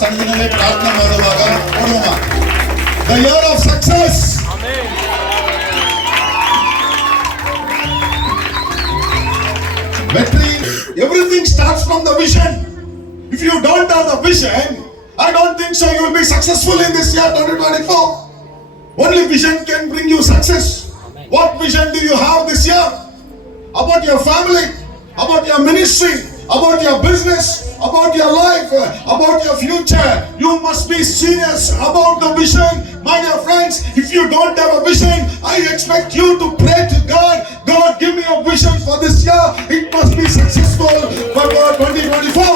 ಸನ್ನಿಧಿನಲ್ಲಿ ಪ್ರಾರ್ಥನೆ ಮಾಡುವಾಗ ನೋಡೋಣ. The year of success. Victory. Everything starts from the vision. If you don't have the vision, I don't think so you will be successful in this year 2024. Only vision can bring you success. What vision do you have this year? About your family, about your ministry, about your business, about your life, about your future. You must be serious about the vision. My dear friends, if you don't have a vision, I expect you to pray to God. God, give me a vision for this year. It must be successful for 2024.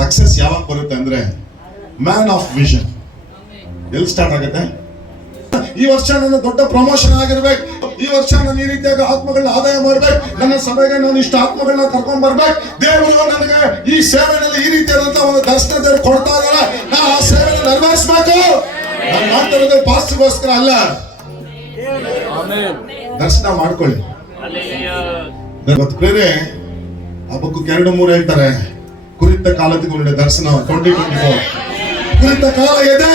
Success ಯಾವಾಗ ಬರುತ್ತೆ ಅಂದ್ರೆ man of vision. ಎಲ್ಲಿ start ಆಗುತ್ತೆ? ಈ ವರ್ಷ ನನ್ನ ದೊಡ್ಡ promotion ಆಗಿರ್ಬೇಕು, ಈ ವರ್ಷ ನಾನು ಈ ರೀತಿಯಾಗಿ ಆತ್ಮಗಳನ್ನ ಆದಾಯ ಮಾಡ್ಬೇಕು, ನನ್ನ ಸಭೆಗೆ ನಾನು ಇಷ್ಟು ಆತ್ಮಗಳನ್ನ ಕರ್ಕೊಂಡ್ ಬರ್ಬೇಕು, ದೇವರು ನನಗೆ ಈ ಸೇವೆಯಲ್ಲಿ ಈ ರೀತಿಯಾದಂತ ಒಂದು ದರ್ಶನ ದೇವರು ಕೊಡ್ತಾ ಇದ್ದಾರೆ, ನಾ ಆ ಸೇವೆನ ನೆರವೇರಿಸಬೇಕು. ನಾನು ಮಾಡ್ತಾ ಇರೋದು ಪಾಸ್ಟ್ಗೋಸ್ಕರ ಅಲ್ಲ. ದರ್ಶನ ಮಾಡ್ಕೊಳ್ಳಿ. ಬೇರೆ ಹಬ್ಬಕ್ಕೂ 2-3 ಹೇಳ್ತಾರೆ, ಕುರಿತ ಕಾಲಕ್ಕೆ ದರ್ಶನ 2024 ಕುರಿತ ಕಾಲ ಇದೆ.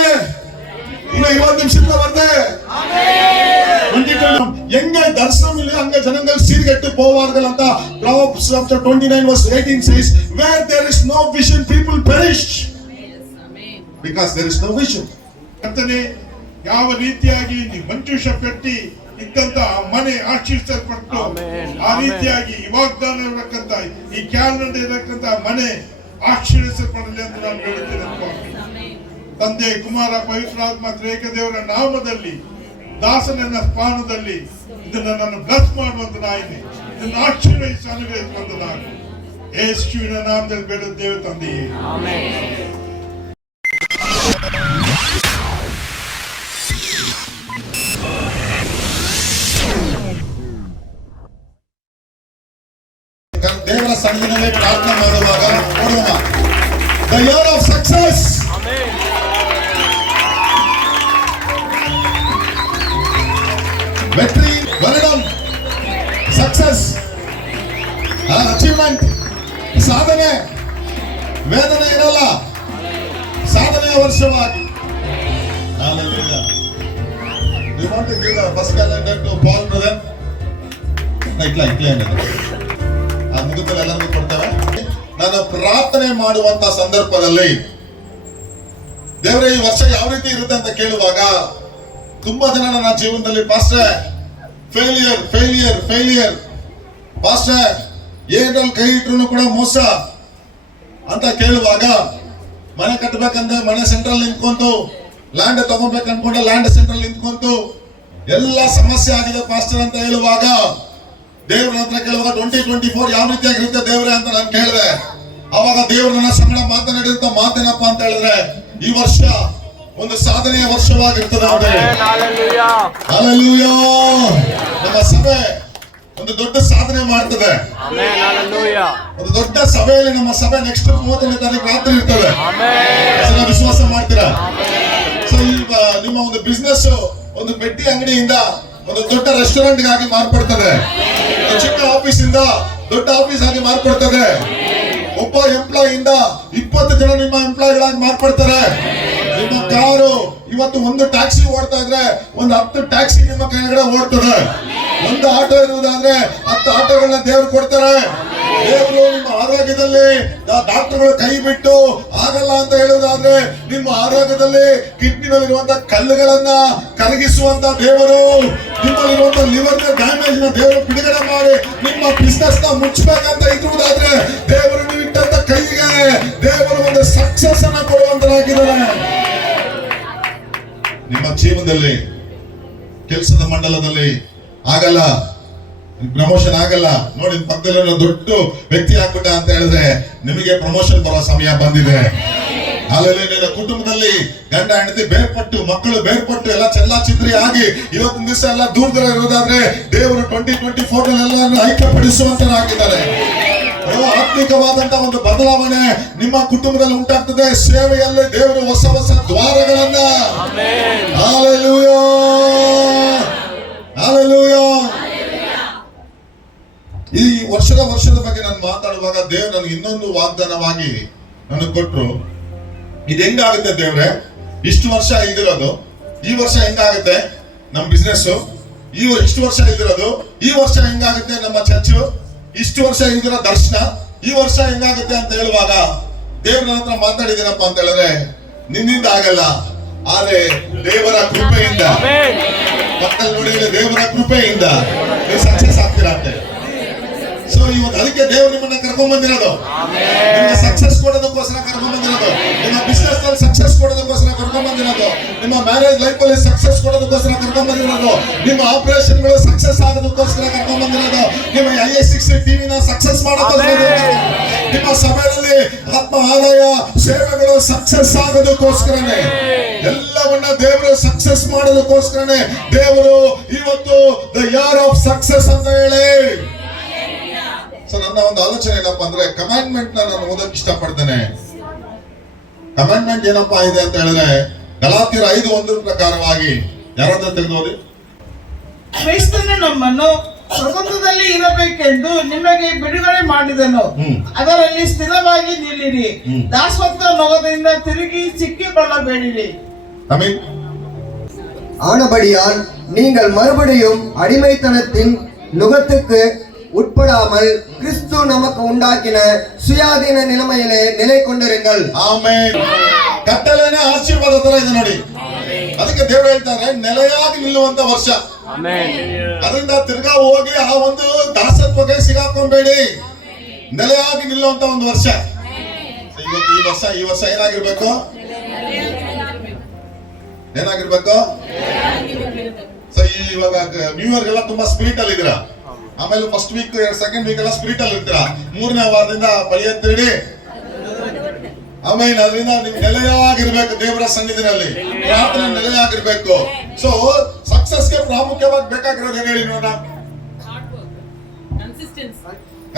ಇನ್ನು 20 ನಿಮಿಷದಿಂದ ಬಂದೆ. எங்க தரிசனம் இல்லை அங்க ஜனங்கள் சீர்கெட்டு போவார்கள் ಅಂತ Proverbs chapter 29 verse 18 says, where there is no vision people perish. Because there is no vision. ಅಂತನೇ ಯಾವ ರೀತಿಯಾಗಿ ಮಂಜೂಷ ಕಟ್ಟಿ ಇದ್ದಂತ ಮನೆ ಆಶೀರ್ವದಿಸಲ್ಪಟ್ಟು ಆ ರೀತಿಯಾಗಿ ವಾಗ್ದಾನ ಇರಬೇಕಂತ ಈ ಕ್ಯಾಲೆಂಡರ್ ಇರಬೇಕಂತ ಮನೆ ಆಶೀರ್ವದಿಸಲ್ಪಡಲಿ ಅಂತ ನಾನು ಹೇಳುತ್ತೇನೆ. ತಂದೆ, ಕುಮಾರ, ಪವಿತ್ರಾತ್ಮ ತ್ರಿಯೇಕ ದೇವರ ನಾಮದಲ್ಲಿ ದಾಸನ ಸ್ಥಾನದಲ್ಲಿ ಇದನ್ನ ನಾನು ಬ್ಲಸ್ ಮಾಡುವಂತ ನಾಯಿನಿ, ಇದನ್ನ ಆಶೀರ್ವದಿಸಿ ಅನುಗ್ರಹಿಸುವಂತ ನಾನು ಯೇಸುವಿನ ನಾಮದಲ್ಲಿ ಬೇಡುತ್ತೇವೆ ತಂದೆಯೇ. ದೇವರ ಸನ್ನಿಧಿಯಲ್ಲಿ ಪ್ರಾರ್ಥನೆ ಮಾಡುವಾಗ ನೋಡೋಣ. The year of success. Victory, freedom, success, achievement. ಸಾಧನೆ ವೇದನೆ ಇರಲ್ಲ, ಸಾಧನೆಯ ವರ್ಷವಾಗಿ. Hallelujah. Do you want to give the first calendar to Paul brother? ಇಟ್ಲ ಆ ಮುಗಿದಲ್ಲಿ ಎಲ್ಲರಿಗೂ ಕೊಡ್ತೇವೆ. ನಾನು ಪ್ರಾರ್ಥನೆ ಮಾಡುವಂತ ಸಂದರ್ಭದಲ್ಲಿ ದೇವರೇ ಈ ವರ್ಷ ಯಾವ ರೀತಿ ಇರುತ್ತೆ ಅಂತ ಕೇಳುವಾಗ ತುಂಬಾ ಜನ ನನ್ನ ಜೀವನದಲ್ಲಿ pastor failure failure failure pastor ಏನ್ರಲ್ಲಿ ಕೈ ಇಟ್ರು ಕೂಡ ಮೋಸ ಅಂತ ಕೇಳುವಾಗ, ಮನೆ ಕಟ್ಟಬೇಕಂದ್ರೆ ಮನೆ ಸೆಂಟ್ರಲ್ ನಿಂತ್ಕೊಂತು, ಲ್ಯಾಂಡ್ ತಗೋಬೇಕು ಅನ್ಕೊಂಡೆ ಲ್ಯಾಂಡ್ ಸೆಂಟ್ರಲ್ ನಿಂತ್ಕೊಂತು, ಎಲ್ಲ ಸಮಸ್ಯೆ ಆಗಿದೆ ಪಾಸ್ಟರ್ ಅಂತ ಹೇಳುವಾಗ ದೇವ್ರ ಹತ್ರ ಕೇಳುವಾಗ 2024 ಯಾವ ರೀತಿಯಾಗಿರುತ್ತೆ ದೇವ್ರೆ ಅಂತ ನಾನು ಕೇಳಿದೆ. ಅವಾಗ ದೇವ್ರ ನನ್ನ ಸಂಗಡ ಮಾತನಾಡಿದಂತ ಮಾತೇನಪ್ಪ ಅಂತ ಹೇಳಿದ್ರೆ, ಈ ವರ್ಷ ಒಂದು ಸಾಧನೆಯ ವರ್ಷವಾಗಿರ್ತದೆ. ಹಲ್ಲೆಲೂಯಾ. ನಮ್ಮ ಸಭೆ ಒಂದು ದೊಡ್ಡ ಸಾಧನೆ ಮಾಡ್ತದೆ. ಒಂದು ದೊಡ್ಡ ಸಭೆಯಲ್ಲಿ ನಮ್ಮ ಸಭೆ ನೆಕ್ಸ್ಟ್ 30ನೇ ತಾರೀಕು ರಾತ್ರಿ ಇರ್ತದೆ. ವಿಶ್ವಾಸ ಮಾಡ್ತೀರಾ? ಸೊ ಈಗ ನಿಮ್ಮ ಒಂದು ಬಿಸ್ನೆಸ್ ಒಂದು ಬೆಟ್ಟಿ ಅಂಗಡಿಯಿಂದ ಒಂದು ದೊಡ್ಡ ರೆಸ್ಟೋರೆಂಟ್ ಆಗಿ ಮಾರ್ಪಡ್ತದೆ. ಚಿಕ್ಕ ಆಫೀಸ್ ಇಂದ ದೊಡ್ಡ ಆಫೀಸ್ ಆಗಿ ಮಾರ್ಪಡ್ತದೆ. ಒಬ್ಬ ಎಂಪ್ಲಾಯ್ ಇಂದ 20 ಜನ ನಿಮ್ಮ ಎಂಪ್ಲಾಯ್ಗಳಾಗಿ ಮಾರ್ಪಡ್ತಾರೆ. ನಿಮ್ಮ ಕಾರು ಇವತ್ತು ಒಂದು ಟ್ಯಾಕ್ಸಿ ಓಡ್ತಾ ಇದ್ರೆ ಒಂದು 10 ಟ್ಯಾಕ್ಸಿ ನಿಮ್ಮ ಕೈಗಡೆ ಓಡ್ತದೆ. ಒಂದು ಆಟೋ ಇರುವುದಾದ್ರೆ 10 ಆಟೋಗಳನ್ನ ದೇವ್ರು ಕೊಡ್ತಾರೆ. ದೇವರು ನಿಮ್ಮ ಆರೋಗ್ಯದಲ್ಲಿ ಡಾಕ್ಟರ್ಗಳು ಕೈ ಬಿಟ್ಟು ಆಗಲ್ಲ ಅಂತ ಹೇಳುವುದಾದ್ರೆ ನಿಮ್ಮ ಆರೋಗ್ಯದಲ್ಲಿ ಕಿಡ್ನಿನಲ್ಲಿರುವಂತಹ ಕಲ್ಲುಗಳನ್ನ ಕರಗಿಸುವಂತ ದೇವರು, ನಿಮ್ಮಲ್ಲಿರುವಂತಹ ಲಿವರ್ ಡ್ಯಾಮೇಜ್ ನ ದೇವರು ಬಿಡುಗಡೆ ಮಾಡಿ ನಿಮ್ಮ ಬಿಸ್ನೆಸ್ ನ ಮುಚ್ಚಬೇಕಂತ ಇರುವುದಾದ್ರೆ ದೇವರು ನೀವು ಇಟ್ಟಂತ ಕೈಗೆ ದೇವರು ಒಂದು ಸಕ್ಸಸ್ ಅನ್ನ ಕೊಡುವಂತರಾಗಿದ್ದಾರೆ. ನಿಮ್ಮ ಜೀವನದಲ್ಲಿ ಕೆಲಸದ ಮಂಡಲದಲ್ಲಿ ಆಗಲ್ಲ, ಪ್ರಮೋಷನ್ ಆಗಲ್ಲ ನೋಡಿ, ಪಕ್ಕದಲ್ಲಿ ದೊಡ್ಡ ವ್ಯಕ್ತಿ ಆಗ್ಬಿಟ್ಟ ಅಂತ ಹೇಳಿದ್ರೆ ನಿಮಗೆ ಪ್ರಮೋಷನ್ ಬರೋ ಸಮಯ ಬಂದಿದೆ. ಅಲ್ಲಲ್ಲಿ ನಿನ್ನ ಕುಟುಂಬದಲ್ಲಿ ಗಂಡ ಹೆಂಡತಿ ಬೇರ್ಪಟ್ಟು ಮಕ್ಕಳು ಬೇರ್ಪಟ್ಟು ಎಲ್ಲ ಚೆಲ್ಲಾಚಿದ್ರಿ ಆಗಿ ಇವತ್ತಿನ ದಿವಸ ಎಲ್ಲ ದೂರ ದೂರ ಇರೋದಾದ್ರೆ ದೇವರು 2024 ಎಲ್ಲರನ್ನು ಐಕ್ಯಪಡಿಸುವಂತರಾಗಿದ್ದಾರೆ. ಆತ್ಮಿಕವಾದಂತ ಒಂದು ಬದಲಾವಣೆ ನಿಮ್ಮ ಕುಟುಂಬದಲ್ಲಿ ಉಂಟಾಗ್ತದೆ. ಸೇವೆಯಲ್ಲಿ ದೇವರು ಹೊಸ ಹೊಸ ದ್ವಾರಗಳನ್ನ ಹಲ್ಲೆಲೂಯಾ ಹಲ್ಲೆಲೂಯಾ. ಈ ವರ್ಷದ ಬಗ್ಗೆ ನಾನು ಮಾತಾಡುವಾಗ ದೇವರು ನನಗೆ ಇನ್ನೊಂದು ವಾಗ್ದಾನವಾಗಿ ನನಗೆ ಕೊಟ್ರು. ಇದು ಹೆಂಗಾಗುತ್ತೆ ದೇವ್ರೆ? ಇಷ್ಟು ವರ್ಷ ಇಲ್ದಿರೋದು ಈ ವರ್ಷ ಹೆಂಗಾಗುತ್ತೆ ನಮ್ಮ ಬಿಸ್ನೆಸ್? ಇಷ್ಟು ವರ್ಷ ಇಲ್ದಿರೋದು ಈ ವರ್ಷ ಹೆಂಗಾಗುತ್ತೆ ನಮ್ಮ ಚರ್ಚು? ಇಷ್ಟು ವರ್ಷ ಇಲ್ದಿರೋ ದರ್ಶನ ಈ ವರ್ಷ ಹೆಂಗಾಗುತ್ತೆ ಅಂತ ಹೇಳುವಾಗ ದೇವ್ರ ಹತ್ರ ಮಾತಾಡಿದ್ದೀನಪ್ಪ ಅಂತ ಹೇಳಿದ್ರೆ ನಿನ್ನಿಂದ ಆಗಲ್ಲ, ಆದ್ರೆ ದೇವರ ಕೃಪೆಯಿಂದ, ಮಕ್ಕಳು ನೋಡಿ, ದೇವರ ಕೃಪೆಯಿಂದ ನೀವು ಸಕ್ಸಸ್ ಆಗ್ತೀರಾ ಅಂತ. ಸೊ ಇವತ್ತು ಅದಕ್ಕೆ ದೇವರು ನಿಮ್ಮನ್ನ ಕರ್ಕೊಂಡ್ ಬಂದಿರೋದು, ನಿಮ್ಗೆ ಸಕ್ಸಸ್ ಕೊಡೋದಕ್ಕೋಸ್ಕರ ಕರ್ಕೊಂಡ್ ಬಂದಿರೋದು, ನಿಮ್ಮ ಬಿಸ್ನೆಸ್ ನಲ್ಲಿ ಸಕ್ಸಸ್ ಕೊಡೋದಕ್ಕೋಸ್ಕರ ಕರ್ಕೊಂಡ್ ಬಂದಿರೋದು, ನಿಮ್ಮ ಮ್ಯಾರೇಜ್ ಲೈಫ್ ಅಲ್ಲಿ ಸಕ್ಸಸ್ ಕೊಡೋದಕ್ಕೋಸ್ಕರ ಕರ್ಕೊಂಡ್ ಬಂದಿರೋದು, ನಿಮ್ಮ ಆಪರೇಷನ್ ಗಳು ಸಕ್ಸಸ್ ಆಗೋದಕ್ಕೋಸ್ಕರ ಕರ್ಕೊಂಡ್ ಬಂದಿರೋದು, ನಿಮ್ಮ IS6 ಟಿವಿನ ಸಕ್ಸಸ್ ಮಾಡೋದಕ್ಕೋಸ್ಕರ, ನಿಮ್ಮ ಸಭೆಯಲ್ಲಿ ಆತ್ಮ ಆದಾಯ ಸೇವೆಗಳು ಸಕ್ಸಸ್ ಆಗೋದಕ್ಕೋಸ್ಕರನೇ, ಎಲ್ಲವನ್ನ ದೇವರು ಸಕ್ಸಸ್ ಮಾಡೋದಕ್ಕೋಸ್ಕರನೇ ದೇವರು ಇವತ್ತು ದ ಇಯರ್ ಆಫ್ ಸಕ್ಸಸ್ ಅಂತ ಹೇಳಿ. ಸೊ ನನ್ನ ಒಂದು ಆಲೋಚನೆ ಏನಪ್ಪಾ ಅಂದ್ರೆ, ಕಮಾಂಡ್ಮೆಂಟ್ ನಾನು ಓದಕ್ಕೆ ಇಷ್ಟಪಡ್ತೇನೆ. ಕಮಾಂಡ್ಮೆಂಟ್ ಏನಪ್ಪಾ ಇದೆ ಅಂತ ಹೇಳಿದ್ರೆ, ಗಲಾತ್ಯರ 5:1 ಪ್ರಕಾರವಾಗಿ ಯಾರಾದ್ರೂ ತೆಗೆದೋದಿ. ಕ್ರಿಸ್ತನು ನಮ್ಮನ್ನು ಸ್ವತಂತ್ರದಲ್ಲಿ ಇರಬೇಕೆಂದು ನಿಮಗೆ ಬಿಡುಗಡೆ ಮಾಡಿದನು, ಅದರಲ್ಲಿ ಸ್ಥಿರವಾಗಿ ನಿಲ್ಲಿರಿ, ದಾಸತ್ವ ನೊಗದಿಂದ ತಿರುಗಿ ಸಿಕ್ಕಿಕೊಳ್ಳಬೇಡಿರಿ. ಆಮೆನ್. ஆனபடியால் நீங்கள் மறுபடியும் அடிமைத்தனத்தின் நுகத்துக்கு உட்படாமல் கிறிஸ்து நமக்கு உண்டாக்கின சுயாதீன நிலைமையிலே நிலை கொண்டிருங்கள். ಆಮೆನ್. ಕಟ್ಟಳೆನೇ ಆಶೀರ್ವಾದ ತರ ಇದೆ ನೋಡಿ. ಅದಕ್ಕೆ ದೇವರು ಹೇಳ್ತಾರೆ ನೆಲೆಯಾಗಿ ನಿಲ್ಲುವಂತ ವರ್ಷ. ಅದರಿಂದ ತಿರ್ಗಾ ಹೋಗಿ ಆ ಒಂದು ದಾಸತ್ವಕ್ಕೆ ಸಿಗಾಕೊಂಬೇಡಿ, ನೆಲೆಯಾಗಿ ನಿಲ್ಲುವಂತ ಒಂದು ವರ್ಷ. ಇವತ್ತು ಈ ವರ್ಷ ಏನಾಗಿರ್ಬೇಕು? ಸೊ ಇವಾಗ ನ್ಯೂ ಇಯರ್ ಎಲ್ಲ ತುಂಬಾ ಸ್ಪಿರಿಟ್ ಅಲ್ಲಿ ಇದ್ದೀರಾ, ಆಮೇಲೆ ಫಸ್ಟ್ ವೀಕ್ ಸೆಕೆಂಡ್ ವೀಕ್ ಎಲ್ಲ ಸ್ಪಿರಿಟ್ ಅಲ್ಲಿ ಇರ್ತೀರಾ, 3ನೇ ವಾರದಿಂದ ಬೈಯತ್ತಿಡಿ. ಆಮೇಲೆ ಅದರಿಂದ ನೀವು ನೆಲೆಯಾಗಿರ್ಬೇಕು, ದೇವರ ಸನ್ನಿಧಿನಲ್ಲಿ ಪ್ರಾರ್ಥನೆ ನೆಲೆಯಾಗಿರ್ಬೇಕು. ಸೊ ಸಕ್ಸಸ್ಗೆ ಪ್ರಾಮುಖ್ಯವಾಗಿ ಬೇಕಾಗಿರೋದು ಏನು ಹೇಳಿ ನೋಡೋಣ?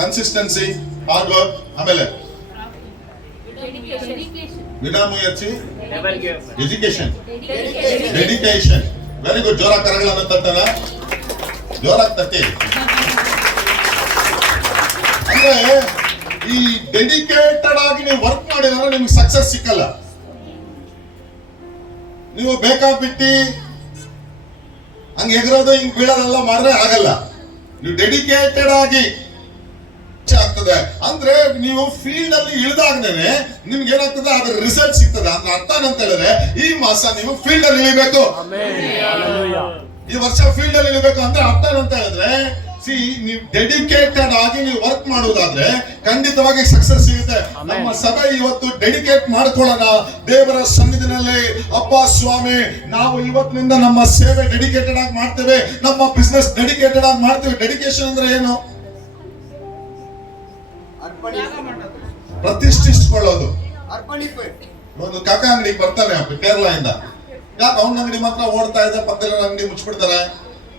ಕನ್ಸಿಸ್ಟೆನ್ಸಿ, ಹಾರ್ಡ್ ವರ್ಕ್, ಆಮೇಲೆ ವಿನಮ್ರತೆ, ಎಜುಕೇಶನ್, ಡೆಡಿಕೇಶನ್. Very good. ಜೋರಾಗಿ ಕರಗಳನ್ನು ತಟ್ಟನ, ಜೋರಾಗಿ ತಟ್ಟಿ. ಅಂದ್ರೆ ಈ ಡೆಡಿಕೇಟೆಡ್ ಆಗಿ ನೀವು ವರ್ಕ್ ಮಾಡಿದ್ರೆ ನಿಮ್ಗೆ ಸಕ್ಸಸ್ ಸಿಕ್ಕಲ್ಲ. ನೀವು ಬೇಕಾಬಿಟ್ಟಿ ಹಂಗೆ ಎಗರೋದು ಹಿಂಗ್ ಬೀಳೋದೆಲ್ಲ ಮಾಡಿದ್ರೆ ಆಗಲ್ಲ. ನೀವು ಡೆಡಿಕೇಟೆಡ್ ಆಗಿ ಆಗ್ತದೆ ಅಂದ್ರೆ ನೀವು ಫೀಲ್ಡ್ ಅಲ್ಲಿ ಇಳಿದಾಗ್ದೇನೆ ನಿಮ್ಗೆ ಏನಾಗ್ತದೆ, ಅದ್ರ ರಿಸಲ್ಟ್ ಸಿಗ್ತದೆ. ಅಂದ್ರೆ ಅರ್ಥ ಅಂತ ಹೇಳಿದ್ರೆ ಈ ಮಾಸ ನೀವು ಫೀಲ್ಡ್ ಅಲ್ಲಿ ಇಳಿಬೇಕು, ಈ ವರ್ಷ ಫೀಲ್ಡ್ ಅಲ್ಲಿ ಇಳಿಬೇಕು. ಅಂದ್ರೆ ಅರ್ಥ ಅಂತ ಹೇಳಿದ್ರೆ ನೀವು ಡೆಡಿಕೇಟೆಡ್ ಆಗಿ ನೀವು ವರ್ಕ್ ಮಾಡುವುದಾದ್ರೆ ಖಂಡಿತವಾಗಿ ಸಕ್ಸಸ್ ಸಿಗುತ್ತೆ. ನಮ್ಮ ಸಭೆ ಇವತ್ತು ಡೆಡಿಕೇಟ್ ಮಾಡ್ಕೊಳ್ಳೋಣ ದೇವರ ಸನ್ನಿಧಿನಲ್ಲಿ. ಅಪ್ಪ ಸ್ವಾಮಿ, ನಾವು ಇವತ್ತಿನಿಂದ ನಮ್ಮ ಸೇವೆ ಡೆಡಿಕೇಟೆಡ್ ಆಗಿ ಮಾಡ್ತೇವೆ, ನಮ್ಮ ಬಿಸ್ನೆಸ್ ಡೆಡಿಕೇಟೆಡ್ ಆಗಿ ಮಾಡ್ತೇವೆ. ಡೆಡಿಕೇಶನ್ ಅಂದ್ರೆ ಏನು? ಪ್ರತಿಷ್ಠಿಸಿಕೊಳ್ಳೋದು. ಒಂದು ಕಾಕ ಅಂಗಡಿಗೆ ಬರ್ತಾನೆ ಕೇರಳ ಇಂದ, ಯಾಕೆ ಅವನ ಅಂಗಡಿ ಮಾತ್ರ ಓಡ್ತಾ ಇದೆ, ಪಕ್ಕದ ಅಂಗಡಿ ಮುಚ್ಚಿಬಿಡ್ತಾರೆ.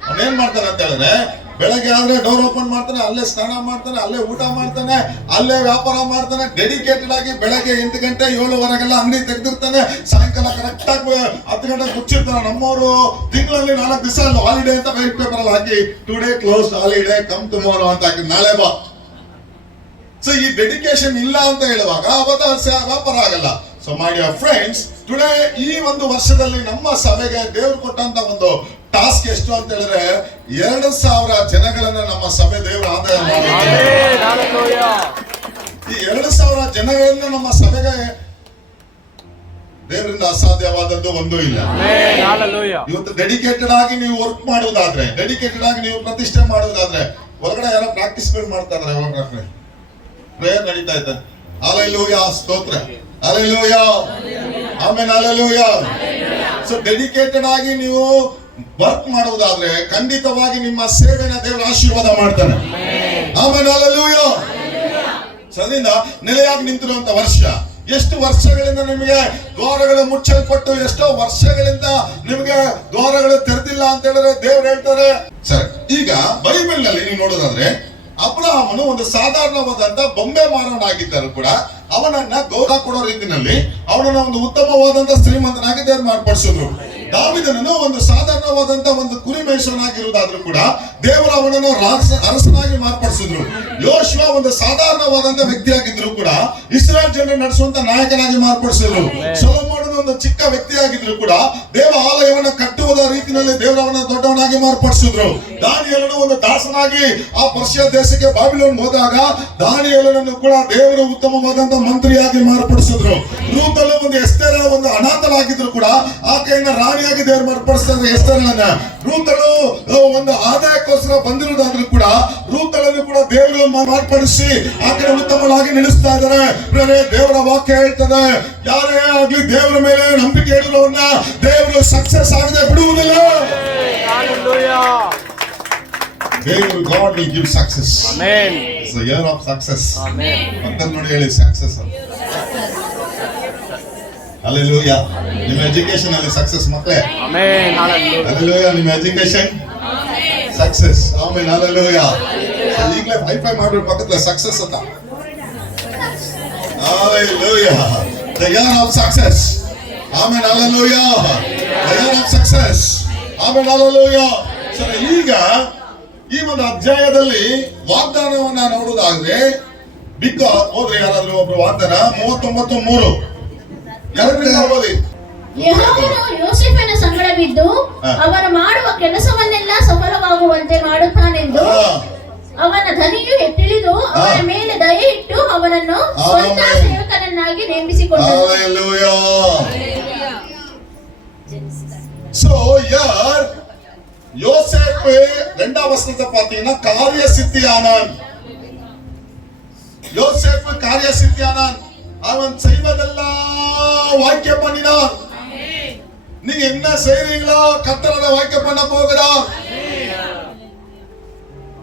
ಅವನೇನ್ ಮಾಡ್ತಾನೆ ಅಂತ ಹೇಳಿದ್ರೆ, ಬೆಳಗ್ಗೆ ಆದ್ರೆ ಡೋರ್ ಓಪನ್ ಮಾಡ್ತಾನೆ, ಅಲ್ಲೇ ಸ್ನಾನ ಮಾಡ್ತಾನೆ, ಅಲ್ಲೇ ಊಟ ಮಾಡ್ತಾನೆ, ಅಲ್ಲೇ ವ್ಯಾಪಾರ ಮಾಡ್ತಾನೆ. ಡೆಡಿಕೇಟೆಡ್ ಆಗಿ ಬೆಳಗ್ಗೆ 8 ಗಂಟೆ 7:15 ಅಂಗಡಿ ತೆಗೆದಿರ್ತಾನೆ, ಸಾಯಂಕಾಲ ಕರೆಕ್ಟ್ ಆಗಿ 10 ಗಂಟೆಗೆ ಮುಚ್ಚಿರ್ತಾನೆ. ನಮ್ಮವರು ತಿಂಗಳಲ್ಲಿ 4 ದಿವಸ ಹಾಲಿಡೇ ಅಂತ ವೈಟ್ ಪೇಪರ್ ಅಲ್ಲಿ ಹಾಕಿ today close holiday come tomorrow ಅಂತ ಹಾಕಿ ನಾಳೆ ಬಾ. ಸೊ ಈ ಡೆಡಿಕೇಶನ್ ಇಲ್ಲ ಅಂತ ಹೇಳುವಾಗ ಅವತ್ತು ವ್ಯಾಪಾರ ಆಗಲ್ಲ. So my dear friends, today ಈ ಒಂದು ವರ್ಷದಲ್ಲಿ ನಮ್ಮ ಸಭೆಗೆ ದೇವರು ಕೊಟ್ಟಂತ ಒಂದು ಟಾಸ್ಕ್ ಎಷ್ಟು ಅಂತ ಹೇಳಿದ್ರೆ 2,000 ಜನಗಳನ್ನ ನಮ್ಮ ಸಭೆ ದೇವರು ಆದಾಯ ಮಾಡಿದ್ದಾರೆ. ಈ 2,000 ಜನಗಳನ್ನ ನಮ್ಮ ಸಭೆಗೆ ದೇವರಿಂದ ಅಸಾಧ್ಯವಾದದ್ದು ಒಂದೂ ಇಲ್ಲ. ಇವತ್ತು ಡೆಡಿಕೇಟೆಡ್ ಆಗಿ ನೀವು ವರ್ಕ್ ಮಾಡುವುದಾದ್ರೆ, ಡೆಡಿಕೇಟೆಡ್ ಆಗಿ ನೀವು ಪ್ರತಿಷ್ಠೆ ಮಾಡುವುದಾದ್ರೆ, ಹೊರಗಡೆ ಯಾರೋ ಪ್ರಾಕ್ಟೀಸ್ಗಳು ಮಾಡ್ತಾ ಇದ್ದಾರೆ, ಹೊರಗಡೆ ಪ್ರೇಯರ್ ನಡೀತಾ ಇದೆ. ಹಲ್ಲೆಲೂಯಾ, ಸ್ತೋತ್ರ, hallelujah, amen, hallelujah. So dedicated ಆಗಿ ನೀವು ವರ್ಕ್ ಮಾಡುವುದಾದ್ರೆ ಖಂಡಿತವಾಗಿ ನಿಮ್ಮ ಸೇವೆನ ದೇವರ ಆಶೀರ್ವಾದ ಮಾಡ್ತಾನೆ. Amen, hallelujah. ಅದರಿಂದ ನೆಲೆಯಾಗಿ ನಿಂತಿರುವಂತ ವರ್ಷ. ಎಷ್ಟು ವರ್ಷಗಳಿಂದ ನಿಮಗೆ ದ್ವಾರಗಳು ಮುಚ್ಚಲ್ಪಟ್ಟು, ಎಷ್ಟೋ ವರ್ಷಗಳಿಂದ ನಿಮಗೆ ದ್ವಾರಗಳು ತೆರೆದಿಲ್ಲ ಅಂತ ಹೇಳಿದ್ರೆ ದೇವ್ರು ಹೇಳ್ತಾರೆ. ಸರಿ, ಈಗ ಬೈಬಲ್ ನಲ್ಲಿ ನೀವು ನೋಡೋದಾದ್ರೆ ಅಬ್ರಹಾಮನು ಒಂದು ಸಾಧಾರಣವಾದಂತ ಬೊಂಬೆ ಮಾರನಾಗಿದ್ದರು ಕೂಡ ಅವನನ್ನ ಗೌರವ ಕೊಡೋ ರೀತಿಯಲ್ಲಿ ಅವನನ್ನ ಒಂದು ಉತ್ತಮವಾದಂತ ಶ್ರೀಮಂತನಾಗಿ ದೇವ್ರು ಮಾರ್ಪಡಿಸಿದ್ರು. ದಾವೀದನನ್ನು ಒಂದು ಸಾಧಾರಣವಾದಂತ ಒಂದು ಕುರಿ ಮೇಯಿಸೋನಾಗಿರುವುದಾದ್ರೂ ಕೂಡ ದೇವರು ಅವನನ್ನು ಅರಸನಾಗಿ ಮಾರ್ಪಡಿಸಿದ್ರು. ಯೋಶುವ ಒಂದು ಸಾಧಾರಣವಾದಂತ ವ್ಯಕ್ತಿಯಾಗಿದ್ರು ಕೂಡ ಇಸ್ರಾಯೇಲ್ ಜನರನ್ನು ನಡೆಸುವಂತ ನಾಯಕನಾಗಿ ಮಾರ್ಪಡಿಸಿದ್ರು. ಸೊಲೊಮೋನನು ಒಂದು ಚಿಕ್ಕ ವ್ಯಕ್ತಿಯಾಗಿದ್ರು ಕೂಡ ದೇವ ಆಲಯವನ್ನು ಕಟ್ಟುವುದ ರೀತಿಯಲ್ಲಿ ದೇವರವನ್ನ ದೊಡ್ಡವನಾಗಿ ಮಾರ್ಪಡಿಸಿದ್ರು. ದಾನಿಯೇಲನು ಒಂದು ದಾಸನಾಗಿ ಆ ಪರ್ಷಿಯ ದೇಶಕ್ಕೆ ಬಾಬಿಲೋನ್ ಹೋದಾಗ ದಾನಿಯೇಲನನ್ನು ಕೂಡ ದೇವರು ಉತ್ತಮವಾದಂತ ಮಂತ್ರಿಯಾಗಿ ಮಾರ್ಪಡಿಸಿದ್ರು. ರೂತಲು ಒಂದು ಎಸ್ತೇರ ಒಂದು ಅನಾಥಲಾಗಿದ್ರು ಕೂಡ ಆಕೆಯನ್ನ ರಾಣಿಯಾಗಿ ದೇವರು ಮಾರ್ಪಡಿಸಿದ್ರು. ಎಸ್ತೇರನ್ನ ರೂತಲು ಒಂದು ಆದಾಯಕ್ಕೋಸ್ಕರ ಬಂದಿರುವುದಾದ್ರೂ ಕೂಡ ರೂತಲನ್ನು ಕೂಡ ದೇವರು ಮಾರ್ಪಡಿಸಿ ಆಕೆಯ ಉತ್ತಮವಾಗಿ ನಿಲ್ಲಿಸ್ತಾ ಇದ್ದಾರೆ. ದೇವರ ವಾಕ್ಯ ಹೇಳ್ತದೆ, ಯಾರೇ ಆಗ್ಲಿ ದೇವರ ಮೇಲೆ ನಂಬಿಕೆ ಇಡುವವನ್ನ ದೇವರು ಸಕ್ಸಸ್ ಆಗದೆ ಬಿಡುವುದಿಲ್ಲ. ದೇವರು God will give success. Amen. It's the year of success. Amen. ಮತ್ತೊಂದು ನೋಡಿ ಹೇಳಿ ಸಕ್ಸಸ್. Hallelujah. ನಿಮ್ಮ ಎಜುಕೇಶನ್ ಅಲ್ಲಿ ಸಕ್ಸಸ್ ಮಕ್ಕಳೇ. Amen. Hallelujah. Hallelujah. ನಿಮ್ಮ ಎಜುಕೇಶನ್ ಸಕ್ಸಸ್. ಆಮೇನ್. Hallelujah. ಈಗಲೇ ಹೈಫೈ ಮಾಡ್ಬಿಟ್ಟು ಪಕ್ಕದಲ್ಲಿ ಸಕ್ಸಸ್ ಅಂತ. Hallelujah. The year of success. Amen. Hallelujah. The year of success. Amen. Hallelujah. ಸರಿ, ಈಗ ಈ ಒಂದು ಅಧ್ಯಾಯದಲ್ಲಿ ವಾಗ್ದಾನವನ್ನ ನೋಡುವುದಾದ್ರೆ ಹೋದ್ರೆ ಯಾರಾದ್ರೂ ಒಬ್ರು ವಾಗ್ದಾನ 39:3 ಎರಡರಿಂದ ಓದಿ. ಯೆಹೋವನು ಯೋಸೇಫನ ಸಂಗಡ ಬಿದ್ದು ಅವನು ಮಾಡುವ ಕೆಲಸವನ್ನೆಲ್ಲ ಸಫಲವಾಗುವಂತೆ ಮಾಡುತ್ತಾನೆಂದು ಅವನ ಧನಿಯು ತಿಳಿದು ಅವನ ಮೇಲೆ ದಯೆ ಇಟ್ಟು ಅವನನ್ನು ಸ್ವಂತ ಸೇವಕನನ್ನಾಗಿ ನೇಮಿಸಿಕೊಂಡನು. So here யோசேப்பு 2ஆம் வசனத்தை பார்த்தீங்கன்னா காரிய சித்தியானான். யோசேப்பு காரிய சித்தியானான். அவன் செய்வதெல்லாம் வாக்கிய பண்ணினான். நீங்க என்ன செய்றீங்களோ கர்த்தர் அதை வாக்கிய பண்ண போகிறார்.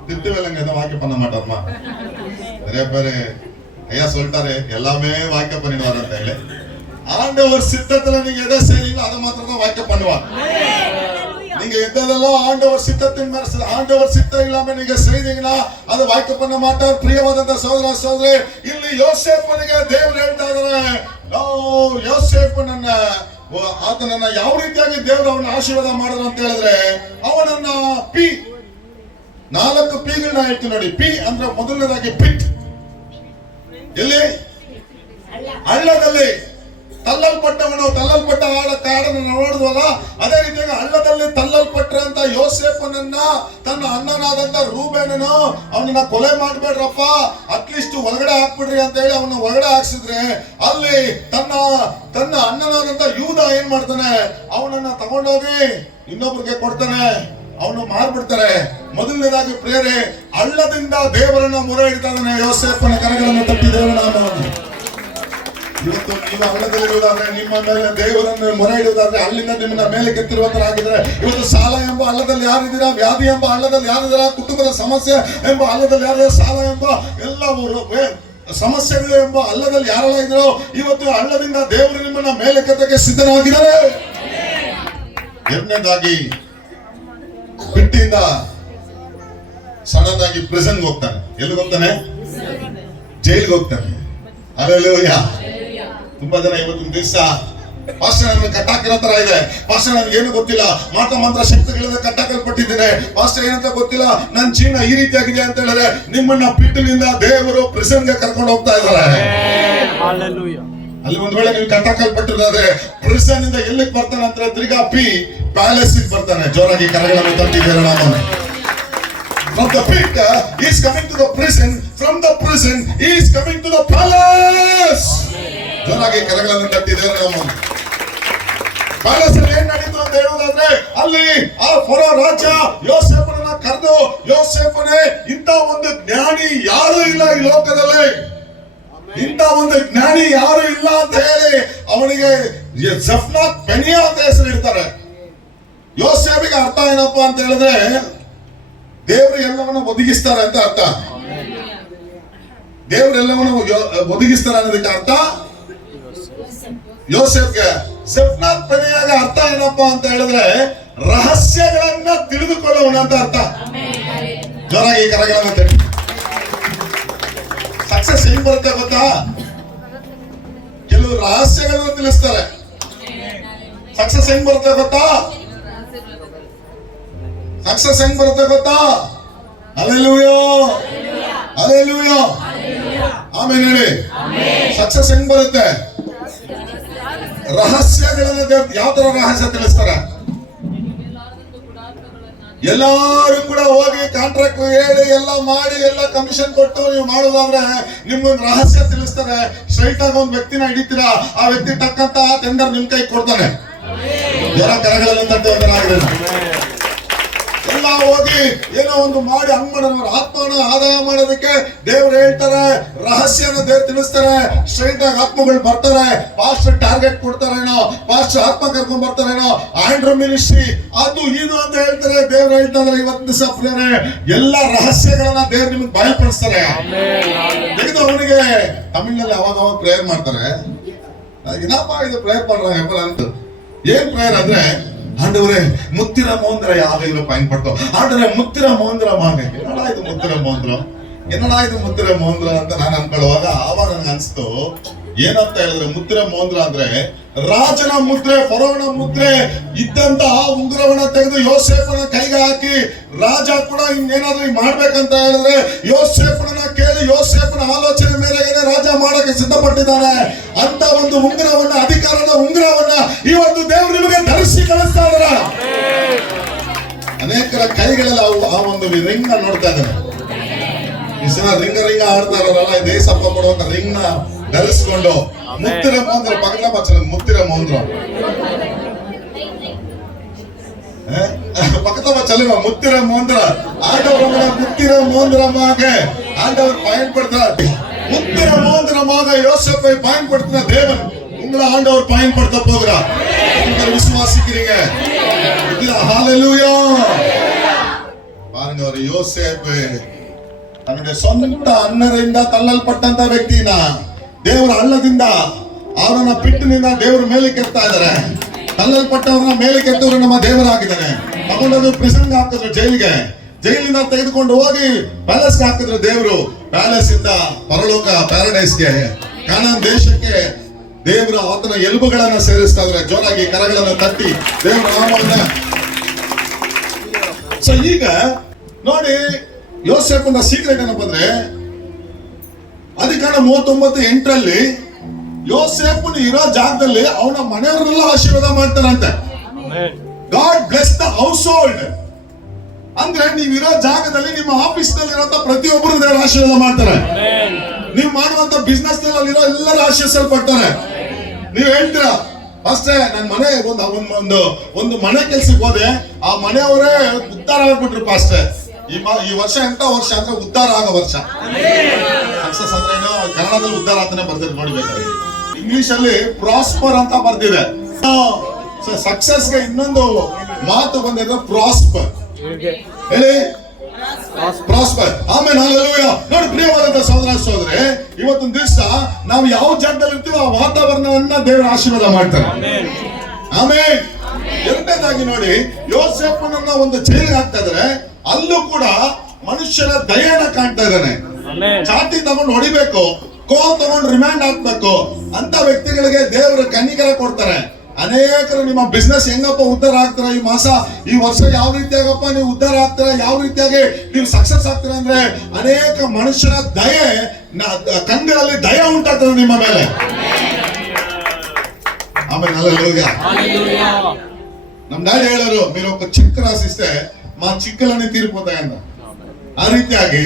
திட்டு வேலைங்க எதை வாக்கிய பண்ண மாட்டாருமா? நிறைய பேரு ஐயா சொல்லிட்டாரு எல்லாமே வாக்கிய பண்ணிடுவார் ಅಂತ ಹೇಳಿ. ஆண்டவர் சித்தத்துல நீங்க எதை செய்றீங்களோ அதை மாத்திரம் தான் வாக்கிய பண்ணுவார். நீங்க எதெல்லாம் ஆண்டவர் சித்தத்தின் மேல ஆண்டவர் சித்தம் இல்லாம நீங்க செய்தீங்கன்னா அதை வாய்க்க பண்ண மாட்டார். ಪ್ರಿಯವಾದಂತ ಸಹೋದರ ಸಹೋದರಿ, ಇಲ್ಲಿ ಯೋಸೇಫನಿಗೆ ದೇವರು ಹೇಳ್ತಾ ಇದ್ದಾರೆ, ಯೋಸೇಫನನ್ನ ಆತನನ್ನ ಯಾವ ರೀತಿಯಾಗಿ ದೇವರು ಅವನ ಆಶೀರ್ವಾದ ಮಾಡಿದ್ರು ಅಂತ ಹೇಳಿದ್ರೆ ಅವನನ್ನ ಪಿ 4 ಪಿಗಳನ್ನ ಹೇಳ್ತೀವಿ ನೋಡಿ. ಪಿ ಅಂದ್ರೆ ಮೊದಲನೇದಾಗಿ ಪಿಟ್, ಎಲ್ಲಿ ಹಳ್ಳದಲ್ಲಿ ತಲ್ಲಲ್ಪಟ್ಟ ಆಳ ಕಾಡನ್ನು ನೋಡಿದ್ವಲ್ಲ, ಅದೇ ರೀತಿಯಾಗಿ ಹಳ್ಳದಲ್ಲಿ ತಲ್ಲಲ್ಪಟ್ಟಂತ ಯೋಸೇಫನನ್ನ ತನ್ನ ಅಣ್ಣನಾದಂತ ರೂಬೇನನು ಅವನನ್ನ ಕೊಲೆ ಮಾಡ್ಬೇಡ್ರಪ್ಪ, ಅಟ್ಲೀಸ್ಟ್ ಒಳಗಡೆ ಹಾಕ್ಬಿಡ್ರಿ ಅಂತ ಹೇಳಿ ಅವನ ಒಳಗಡೆ ಹಾಕ್ಸಿದ್ರೆ ಅಲ್ಲಿ ತನ್ನ ಅಣ್ಣನಾದಂತ ಯೂದ ಏನ್ ಮಾಡ್ತಾನೆ, ಅವನನ್ನ ತಗೊಂಡೋಗಿ ಇನ್ನೊಬ್ರಿಗೆ ಕೊಡ್ತಾನೆ, ಅವನು ಮಾರ್ಬಿಡ್ತಾರೆ. ಮೊದಲನೇದಾಗಿ ಪ್ರೇರೆ ಹಳ್ಳದಿಂದ ದೇವರನ್ನ ಮೊರೆ ಇಡ್ತಾ ಇದ್ದಾನೆ. ಯೋಸೇಫನ ಕರಗಳನ್ನು ತಟ್ಟಿ ದೇವರನ್ನ ಇವತ್ತು ನೀವು ಹಳ್ಳದಲ್ಲಿರುವುದಾದ್ರೆ, ನಿಮ್ಮ ಮೇಲೆ ದೇವರನ್ನು ಮೊರೆ ಇಡುವುದಾದ್ರೆ, ಅಲ್ಲಿಂದ ನಿಮ್ಮನ್ನ ಮೇಲೆ ಕೆತ್ತಿರುವಂತರಾಗಿದ್ದಾರೆ. ಇವತ್ತು ಸಾಲ ಎಂಬ ಹಳ್ಳದಲ್ಲಿ ಯಾರಿದ್ದೀರಾ, ವ್ಯಾಧಿ ಎಂಬ ಹಳ್ಳದಲ್ಲಿ ಯಾರಿದ್ದೀರಾ, ಕುಟುಂಬದ ಸಮಸ್ಯೆ ಎಂಬ ಹಳ್ಳದಲ್ಲಿ ಯಾರಿದ್ದೀರಾ, ಸಾಲ ಎಂಬ ಎಲ್ಲ ಸಮಸ್ಯೆಗಳು ಎಂಬ ಹಳ್ಳದಲ್ಲಿ ಯಾರೆಲ್ಲ ಇದ್ರೋ ಇವತ್ತು ಹಳ್ಳದಿಂದ ದೇವರು ನಿಮ್ಮನ್ನ ಮೇಲೆ ಕೆತ್ತಕ್ಕೆ ಸಿದ್ಧರಾಗಿದ್ದಾರೆ. ಎರಡನೇದಾಗಿ ಬಿಟ್ಟಿಂದ ಸಡನ್ ಆಗಿ ಪ್ರಿಸನ್ಗೆ ಹೋಗ್ತಾನೆ. ಎಲ್ಲಿಗೆ ಹೋಗ್ತಾನೆ? ಜೈಲಿಗೆ ಹೋಗ್ತಾನೆ. ಹಲ್ಲೆಲೂಯಾ. ತುಂಬಾ ಜನ ಇವತ್ತಿನ ದಿವಸ ಪಾಸ್ಟರ್ ನನ್ನ ಕಟ್ಟಾಕಿರೋ ತರ ಇದೆ, ಪಾಸ್ಟರ್ ನನ್ಗೆ ಏನು ಗೊತ್ತಿಲ್ಲ, ಮಾಟ ಮಂತ್ರ ಶಕ್ತಿಗಳಿಂದ ಕಟ್ಟಾಕಲ್ಪಟ್ಟಿದ್ದೇನೆ, ಪಾಸ್ಟರ್ ಏನಂತ ಗೊತ್ತಿಲ್ಲ, ನನ್ನ ಜೀವನ ಈ ರೀತಿಯಾಗಿದೆ ಅಂತ ಹೇಳಿದ್ರೆ ನಿಮ್ಮನ್ನ ಪಿಟ್ಟಿನಿಂದ ದೇವರು ಪ್ರಿಸನ್ಗೆ ಕರ್ಕೊಂಡು ಹೋಗ್ತಾ ಇದ್ದಾರೆ. ಅಲ್ಲಿ ಒಂದ್ ವೇಳೆ ನೀವು ಕಟ್ಟಾಕಲ್ಪಟ್ಟಿರೋದಾದ್ರೆ ಪ್ರಿಸನ್ ಇಂದ ಎಲ್ಲಿಗೆ ಬರ್ತಾನೆ ಅಂತ ತಿರ್ಗಾ ಪಿ ಪ್ಯಾಲೇಸ್ ಬರ್ತಾನೆ. ಜೋರಾಗಿ ಕರಗಳನ್ನು ತಟ್ಟಿದ್ದೇವೆ ನಾವು. From the pit he is coming to the prison, from the prison he is coming to the palace. ಜೋರಾಗಿ ಕರಗಳನ್ನು ತಟ್ಟಿದ್ದೇವೆ ನಾವು. ಪ್ಯಾಲೇಸ್ ಅಲ್ಲಿ ಏನ್ ನಡೀತು ಅಂತ ಹೇಳೋದಾದ್ರೆ ಅಲ್ಲಿ ಆ ಫರೋ ರಾಜ ಯೋಸೇಫನನ್ನ ಕರೆದು, ಯೋಸೇಫನೇ ಇಂಥ ಒಂದು ಜ್ಞಾನಿ ಯಾರು ಇಲ್ಲ ಈ ಲೋಕದಲ್ಲಿ, ಇಂಥ ಒಂದು ಜ್ಞಾನಿ ಯಾರು ಇಲ್ಲ ಅಂತ ಹೇಳಿ ಅವನಿಗೆ ಜಫ್ನಾತ್ ಪೆನಿಯಾ ಅಂತ ಹೆಸರು ಇಡ್ತಾರೆ. ಯೋಸೇಫಿಗೆ ಅರ್ಥ ಏನಪ್ಪಾ ಅಂತ ಹೇಳಿದ್ರೆ ದೇವರು ಎಲ್ಲವನ್ನ ಒದಗಿಸ್ತಾರೆ ಅಂತ ಅರ್ಥ. ದೇವರು ಎಲ್ಲವನ್ನ ಒದಗಿಸ್ತಾರೆ ಅನ್ನೋದಕ್ಕೆ ಅರ್ಥ ಯೋಸೇಫ್ಗೆ. ಜಫ್ನಾತ್ ಪೆನಿಯಾಗ ಅರ್ಥ ಏನಪ್ಪಾ ಅಂತ ಹೇಳಿದ್ರೆ ರಹಸ್ಯಗಳನ್ನ ತಿಳಿದುಕೊಳ್ಳೋಣ ಅಂತ ಅರ್ಥ. ಜೋರಾಗಿ ಕರಗಳನ್ನು ತಟ್ಟಿ. ಸಕ್ಸಸ್ ಹೆಂಗ್ ಬರುತ್ತೆ ಗೊತ್ತಾ? ಕೆಲವು ರಹಸ್ಯಗಳನ್ನು ತಿಳಿಸ್ತಾರೆ. ಸಕ್ಸಸ್ ಹೆಂಗ್ ಬರುತ್ತೆ ಗೊತ್ತಾ? ಸಕ್ಸಸ್ ಹೆಂಗ್ ಬರುತ್ತೆ ಗೊತ್ತಾ? ಹಲ್ಲೆಲೂಯಾ, ಹಲ್ಲೆಲೂಯಾ, ಆಮೇಲೆ ಹೇಳಿ. ಸಕ್ಸಸ್ ಹೆಂಗ್ ಬರುತ್ತೆ? ರಹಸ್ಯಗಳನ್ನ ಯಾವ ತರ ರಹಸ್ಯ ತಿಳಿಸ್ತಾರೆ? ಎಲ್ಲಾರು ಕೂಡ ಹೋಗಿ ಕಾಂಟ್ರಾಕ್ಟ್ ಹೇಳಿ ಎಲ್ಲ ಮಾಡಿ ಎಲ್ಲ ಕಮಿಷನ್ ಕೊಟ್ಟು ನೀವು ಮಾಡೋದಾದ್ರೆ ನಿಮ್ಗೊಂದು ರಹಸ್ಯ ತಿಳಿಸ್ತಾರೆ. ಸ್ಟ್ರೈಟ್ ಆಗಿ ಒಂದು ವ್ಯಕ್ತಿನ ಹಿಡಿತೀರಾ, ಆ ವ್ಯಕ್ತಿ ಟಕ್ಕಂತ ಟೆಂಡರ್ ನಿಮ್ ಕೈ ಕೊಡ್ತಾನೆ. ಜನ ಕರಗಳೆಲ್ಲ ತಟ್ಟೆ ಎಲ್ಲ ಹೋಗಿ ಏನೋ ಒಂದು ಮಾಡಿ ಹಂಗ್ ಮಾಡೋರು ಆತ್ಮನ ಆದಾಯ ಮಾಡೋದಕ್ಕೆ ದೇವ್ರು ಹೇಳ್ತಾರೆ, ರಹಸ್ಯನ ದೇವ್ರು ತಿಳಿಸ್ತಾರೆ. ಸ್ಟ್ರೈಟ್ ಆಗಿ ಆತ್ಮಗಳು ಬರ್ತಾರೆ, ಪಾಸ್ಟರ್ ಟಾರ್ಗೆಟ್ ಕೊಡ್ತಾರೇನೋ, ಪಾಸ್ಟರ್ ಆತ್ಮ ಕರ್ಕೊಂಡ್ ಬರ್ತಾರೇನೋ, ಆಂಡ್ರೂ ಮಿನಿಸ್ಟ್ರಿ ಅದು ಇದು ಅಂತ ಹೇಳ್ತಾರೆ. ದೇವ್ರು ಹೇಳ್ತಾರೆ ಇವತ್ತು ದಿವಸ ಪ್ರಿಯರೇ ಎಲ್ಲ ರಹಸ್ಯಗಳನ್ನ ದೇವ್ರು ನಿಮ್ಗೆ ಬಯಲ್ಪಡಿಸ್ತಾರೆ. ತೆಗೆದು ಅವನಿಗೆ ತಮಿಳ್ನಲ್ಲಿ ಅವಾಗ ಪ್ರೇಯರ್ ಮಾಡ್ತಾರೆ. ಏನಪ್ಪ ಇದು ಪ್ರೇಯರ್ ಮಾಡ್ರ ಅಂತ. ಏನ್ ಪ್ರೇಯರ್ ಅಂದ್ರೆ, ஆண்டவரே முத்திர மோந்திர யாவையில பயன்படுத்தும். ஆண்டவரே முத்திர மோந்திர வாங்க. என்னடா ಇದು ಮುತ್ತಿರ ಮೋಂದ್ರ, என்னடಾ ಇದು ಮುತ್ತಿರ ಮೋಂದ್ರ ಅಂತ ನಾನು ಅನ್ಕೊಳ್ಳುವಾಗ ಆವಾಗ ನನಗೆ ಅನ್ಸ್ತು ಏನಂತ ಹೇಳಿದ್ರೆ, ಮುತ್ತಿರ ಮೋಂದ್ರ ಅಂದ್ರೆ ರಾಜನ ಮುದ್ರೆ, ಫರೋನ ಮುದ್ರೆ ಇದ್ದಂತ ಉಂಗುರವನ್ನ ತೆಗೆದು ಯೋಸೇಫನ ಕೈಗೆ ಹಾಕಿ ರಾಜ ಕೂಡ ಇನ್ನೇನಾದ್ರೂ ಮಾಡ್ಬೇಕಂತ ಹೇಳಿದ್ರೆ ಯೋಸೇಫನ ಕೇಳಿ ಯೋಸೇಫನ ಆಲೋಚನೆ ಮೇರೆಗೆ ರಾಜ ಮಾಡಕ್ಕೆ ಸಿದ್ಧಪಟ್ಟಿದ್ದಾನೆ ಅಂತ ಒಂದು ಉಂಗುರವನ್ನ, ಅಧಿಕಾರದ ಉಂಗುರವನ್ನ ಇವತ್ತು ದೇವರು ನಿಮಗೆ ಧರಿಸಿ ಕಳಿಸ್ತಾ ಇದ್ದಾರೆ. ಅನೇಕರ ಕೈಗಳಲ್ಲಿ ಆ ಒಂದು ರಿಂಗ್ ನ ನೋಡ್ತಾ ಇದ್ದಾರೆ. ಈ ಜನ ರಿಂಗ ಆಡ್ತಾ ಇರೋರಲ್ಲ, ದೇಶಪ್ಪ ಕೊಡುವಂತ ರಿಂಗ್ ನ ಧರಿಸಿಕೊಂಡು ಮುತ್ತಿರ ಮೋಂದ್ರ ಪಗಲ ಬಚ್ಚ ಮುತ್ತಿರ ಮೋಂದ್ರ பக்கத்துல சொல்லுங்க முத்திர மோந்திர ஆண்டவரை முத்திர மோந்திரமாக ஆண்டவர் பயன்படுத்துறார். முத்திர மோந்திரமாக யோசேப்பை பயன்படுத்தின தேவன் உங்களை ஆண்டவர் பயன்படுத்த போகிறார். நீங்கள் விசுவாசிக்கிறீங்க? ஹalleluya. பாருங்க, ஒரு யோசேப்பு ತನ್ನ ಸ್ವಂತ ಅಣ್ಣರಿಂದ ತಳ್ಳಲ್ಪಟ್ಟಂತ ವ್ಯಕ್ತಿನ ದೇವರ ಹಳ್ಳದಿಂದ ಅವರನ್ನ ಪಿಟ್ಟಿನಿಂದ ದೇವರ ಮೇಲೆ ಕೆತ್ತಾ ಇದ್ದಾರೆ. ತಳ್ಳಲ್ಪಟ್ಟವ್ರನ್ನ ಮೇಲೆ ಕೆತ್ತವ್ರು ನಮ್ಮ ದೇವರಾಗಿದ್ದಾನೆ. ತಗೊಂಡೋದು ಪ್ರಿಸನ್ಗೆ ಹಾಕಿದ್ರು, ಜೈಲಿಂದ ತೆಗೆದುಕೊಂಡು ಹೋಗಿ ಪ್ಯಾಲೇಸ್ಗೆ ಹಾಕಿದ್ರು. ದೇವರು ಪ್ಯಾಲೇಸ್ ಇಂದ ಪರಲೋಕ ಪ್ಯಾರಡೈಸ್ಗೆ, ಕಾನಾನ್ ದೇಶಕ್ಕೆ ದೇವರು ಆತನ ಎಲುಬುಗಳನ್ನ ಸೇರಿಸ್ತಾ ಇದ್ದಾರೆ. ಜೋರಾಗಿ ಕರಗಳನ್ನ ತಟ್ಟಿ ದೇವರ ನಾಮವನ್ನ. ಸೊ ಈಗ ನೋಡಿ, ಯೋಸೇಫನ ಸೀಕ್ರೆಟ್ ಏನಪ್ಪ ಅಂದ್ರೆ, ಅಧಿಕಾರ 39:8 ಯೋಸೇಫನ ಇರೋ ಜಾಗದಲ್ಲಿ ಅವನ ಮನೆಯವರೆಲ್ಲ ಆಶೀರ್ವಾದ ಮಾಡ್ತಾರಂತೆ. God bless the house hold ಅಂದ್ರೆ ನೀವಿರೋ ಜಾಗದಲ್ಲಿ ನಿಮ್ಮ ಆಫೀಸ್ ನಲ್ಲಿ ಇರೋ ಪ್ರತಿಯೊಬ್ಬರು ದೇವರು ಆಶೀರ್ವಾದ ಮಾಡ್ತಾರೆ. ನೀವು ಮಾಡುವಂತ ಬಿಸ್ನೆಸ್ ನಲ್ಲಿರೋ ಎಲ್ಲರೂ ಆಶೀರ್ವಿಸಲ್ಪಡ್ತಾರೆ. ನೀವು ಹೇಳ್ತೀರಾ, ಅಷ್ಟೇ ನನ್ನ ಮನೆ ಒಂದು ಮನೆ ಕೆಲ್ಸಕ್ಕೆ ಹೋದೆ, ಆ ಮನೆಯವರೇ ಉದ್ಧಾರ ಆಗ್ಬಿಟ್ರು ಪಾಸ್ಟೇ. ಈ ವರ್ಷ ಎಂತ ವರ್ಷ ಅಂದ್ರೆ ಉದ್ಧಾರ ಆಗೋ ವರ್ಷ. ಸಕ್ಸಸ್ ಅಂದ್ರೆ ಏನೋ ಕನ್ನಡದಲ್ಲಿ ಉದ್ಧಾರ ಅಂತಾನೆ ಬರ್ದಿದೆ ನೋಡ್ಬೇಕಾದ್ರೆ. ಇಂಗ್ಲಿಷ್ ಅಲ್ಲಿ ಪ್ರಾಸ್ಪರ್ ಅಂತ ಬರ್ದಿದೆ. ಸಕ್ಸಸ್ಗೆ ಇನ್ನೊಂದು ಮಾತು ಬಂದಿದೆ, ಪ್ರಾಸ್ಪರ್. ಹೇಳಿ, ಪ್ರಾಸ್ಪರ್. ಆಮೇಲೆ ಹಲ್ಲೆಲೂಯಾ. ನೋಡಿ ಪ್ರಿಯವಾದಂತ ಸಹೋದರ ಸಹೋದರಿ, ಇವತ್ತೊಂದು ದಿವಸ ನಾವು ಯಾವ ಜಾಗದಲ್ಲಿ ಇರ್ತೀವೋ ಆ ವಾತಾವರಣವನ್ನ ದೇವರ ಆಶೀರ್ವಾದ ಮಾಡ್ತಾರೆ. ಆಮೇಲೆ ಎರಡನೇದಾಗಿ ನೋಡಿ, ಯೋಸೇಫನನ್ನ ಒಂದು ಜೈಲಿಗೆ ಹಾಕ್ತಾ ಇದಾರೆ. ಅಲ್ಲೂ ಕೂಡ ಮನುಷ್ಯರ ದಯೆಯನ್ನ ಕಾಣ್ತಾ ಇದ್ದಾನೆ. ಚಾಟಿ ತಗೊಂಡು ಹೊಡಿಬೇಕು, ಕೋಲ್ ತಗೊಂಡು ರಿಮ್ಯಾಂಡ್ ಹಾಕ್ಬೇಕು ಅಂತ ವ್ಯಕ್ತಿಗಳಿಗೆ ದೇವರು ಕನ್ನಿಕರ ಕೊಡ್ತಾರೆ. ಅನೇಕರು ನಿಮ್ಮ ಬಿಸ್ನೆಸ್ ಹೆಂಗಪ್ಪ ಉದ್ಧಾರ ಆಗ್ತಾರ, ಈ ಮಾಸ ಈ ವರ್ಷ ಯಾವ ರೀತಿಯಾಗಪ್ಪ ನೀವು ಉದ್ಧಾರ ಆಗ್ತಾರ, ಯಾವ ರೀತಿಯಾಗಿ ನೀವು ಸಕ್ಸಸ್ ಆಗ್ತೀರ ಅಂದ್ರೆ ಅನೇಕ ಮನುಷ್ಯರ ದಯೆ, ಕಣ್ಗಳಲ್ಲಿ ದಯ ಉಂಟಾಗ್ತದೆ ನಿಮ್ಮ ಮೇಲೆ. ಆಮೇಲೆ ನಮ್ ಡ್ಯಾಡಿ ಹೇಳೋರು, మీరు ఒక చెక్ రాసిస్తే మా చిక్కులన్నీ తీరిపోతాయి ಅಂತ. ಆ ರೀತಿಯಾಗಿ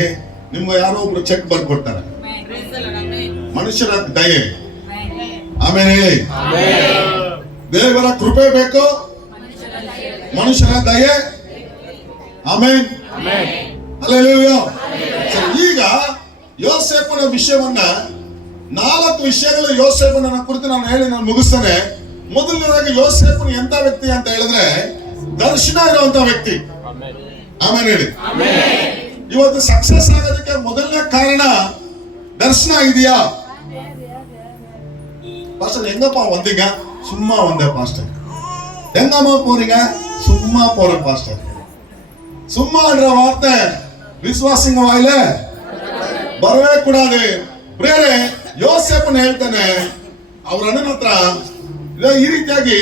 ನಿಮ್ಗೆ ಯಾರೋ ಒಬ್ರು ಚೆಕ್ ಬರ್ಕೊಡ್ತಾರೆ. ಮನುಷ್ಯರ ದಯೆ. ಆಮೇಲೆ ಹೇಳಿ, ದೇವರ ಕೃಪೆ ಬೇಕು, ಮನುಷ್ಯರ ದಯೆ. ಆಮೇನ್. ಹಲ್ಲೆಲೂಯಾ. ಈಗ ಯೋಸೇಫನ ವಿಷಯವನ್ನ 4 ವಿಷಯಗಳು ಯೋಸೇಫನ ಕುರಿತು ನಾನು ಹೇಳಿ ನಾನು ಮುಗಿಸ್ತೇನೆ. ಮೊದಲನೇದಾಗಿ ಯೋಸೇಫನು ಎಂತ ವ್ಯಕ್ತಿ ಅಂತ ಹೇಳಿದ್ರೆ, ದರ್ಶನ ಇರುವಂತ ವ್ಯಕ್ತಿ. ಆಮೇಲೆ ಹೇಳಿ. ಇವತ್ತು ಸಕ್ಸಸ್ ಆಗೋದಕ್ಕೆ ಮೊದಲನೇ ಕಾರಣ ದರ್ಶನ ಇದೆಯಾ? ಪಾಸ್ಟರ್ ಹೆಂಗಪ್ಪ ಒಂದಿಗ சும்மா வந்த பாஸ்டர், எங்கம்மா போறீங்க? சும்மா போற பாஸ்டர். சும்மான்ற வார்த்தை ವಿಶ್ವಾಸಿಂಗ ವಾಯಿಲ ಬರವೇ ಕೂಡಾದು. ಪ್ರಿಯರೇ, ಯೋಸೇಫನ ಹೇಳ್ತಾನೆ ಅವ್ರ ಅಣ್ಣನ ಹತ್ರ, ಈ ರೀತಿಯಾಗಿ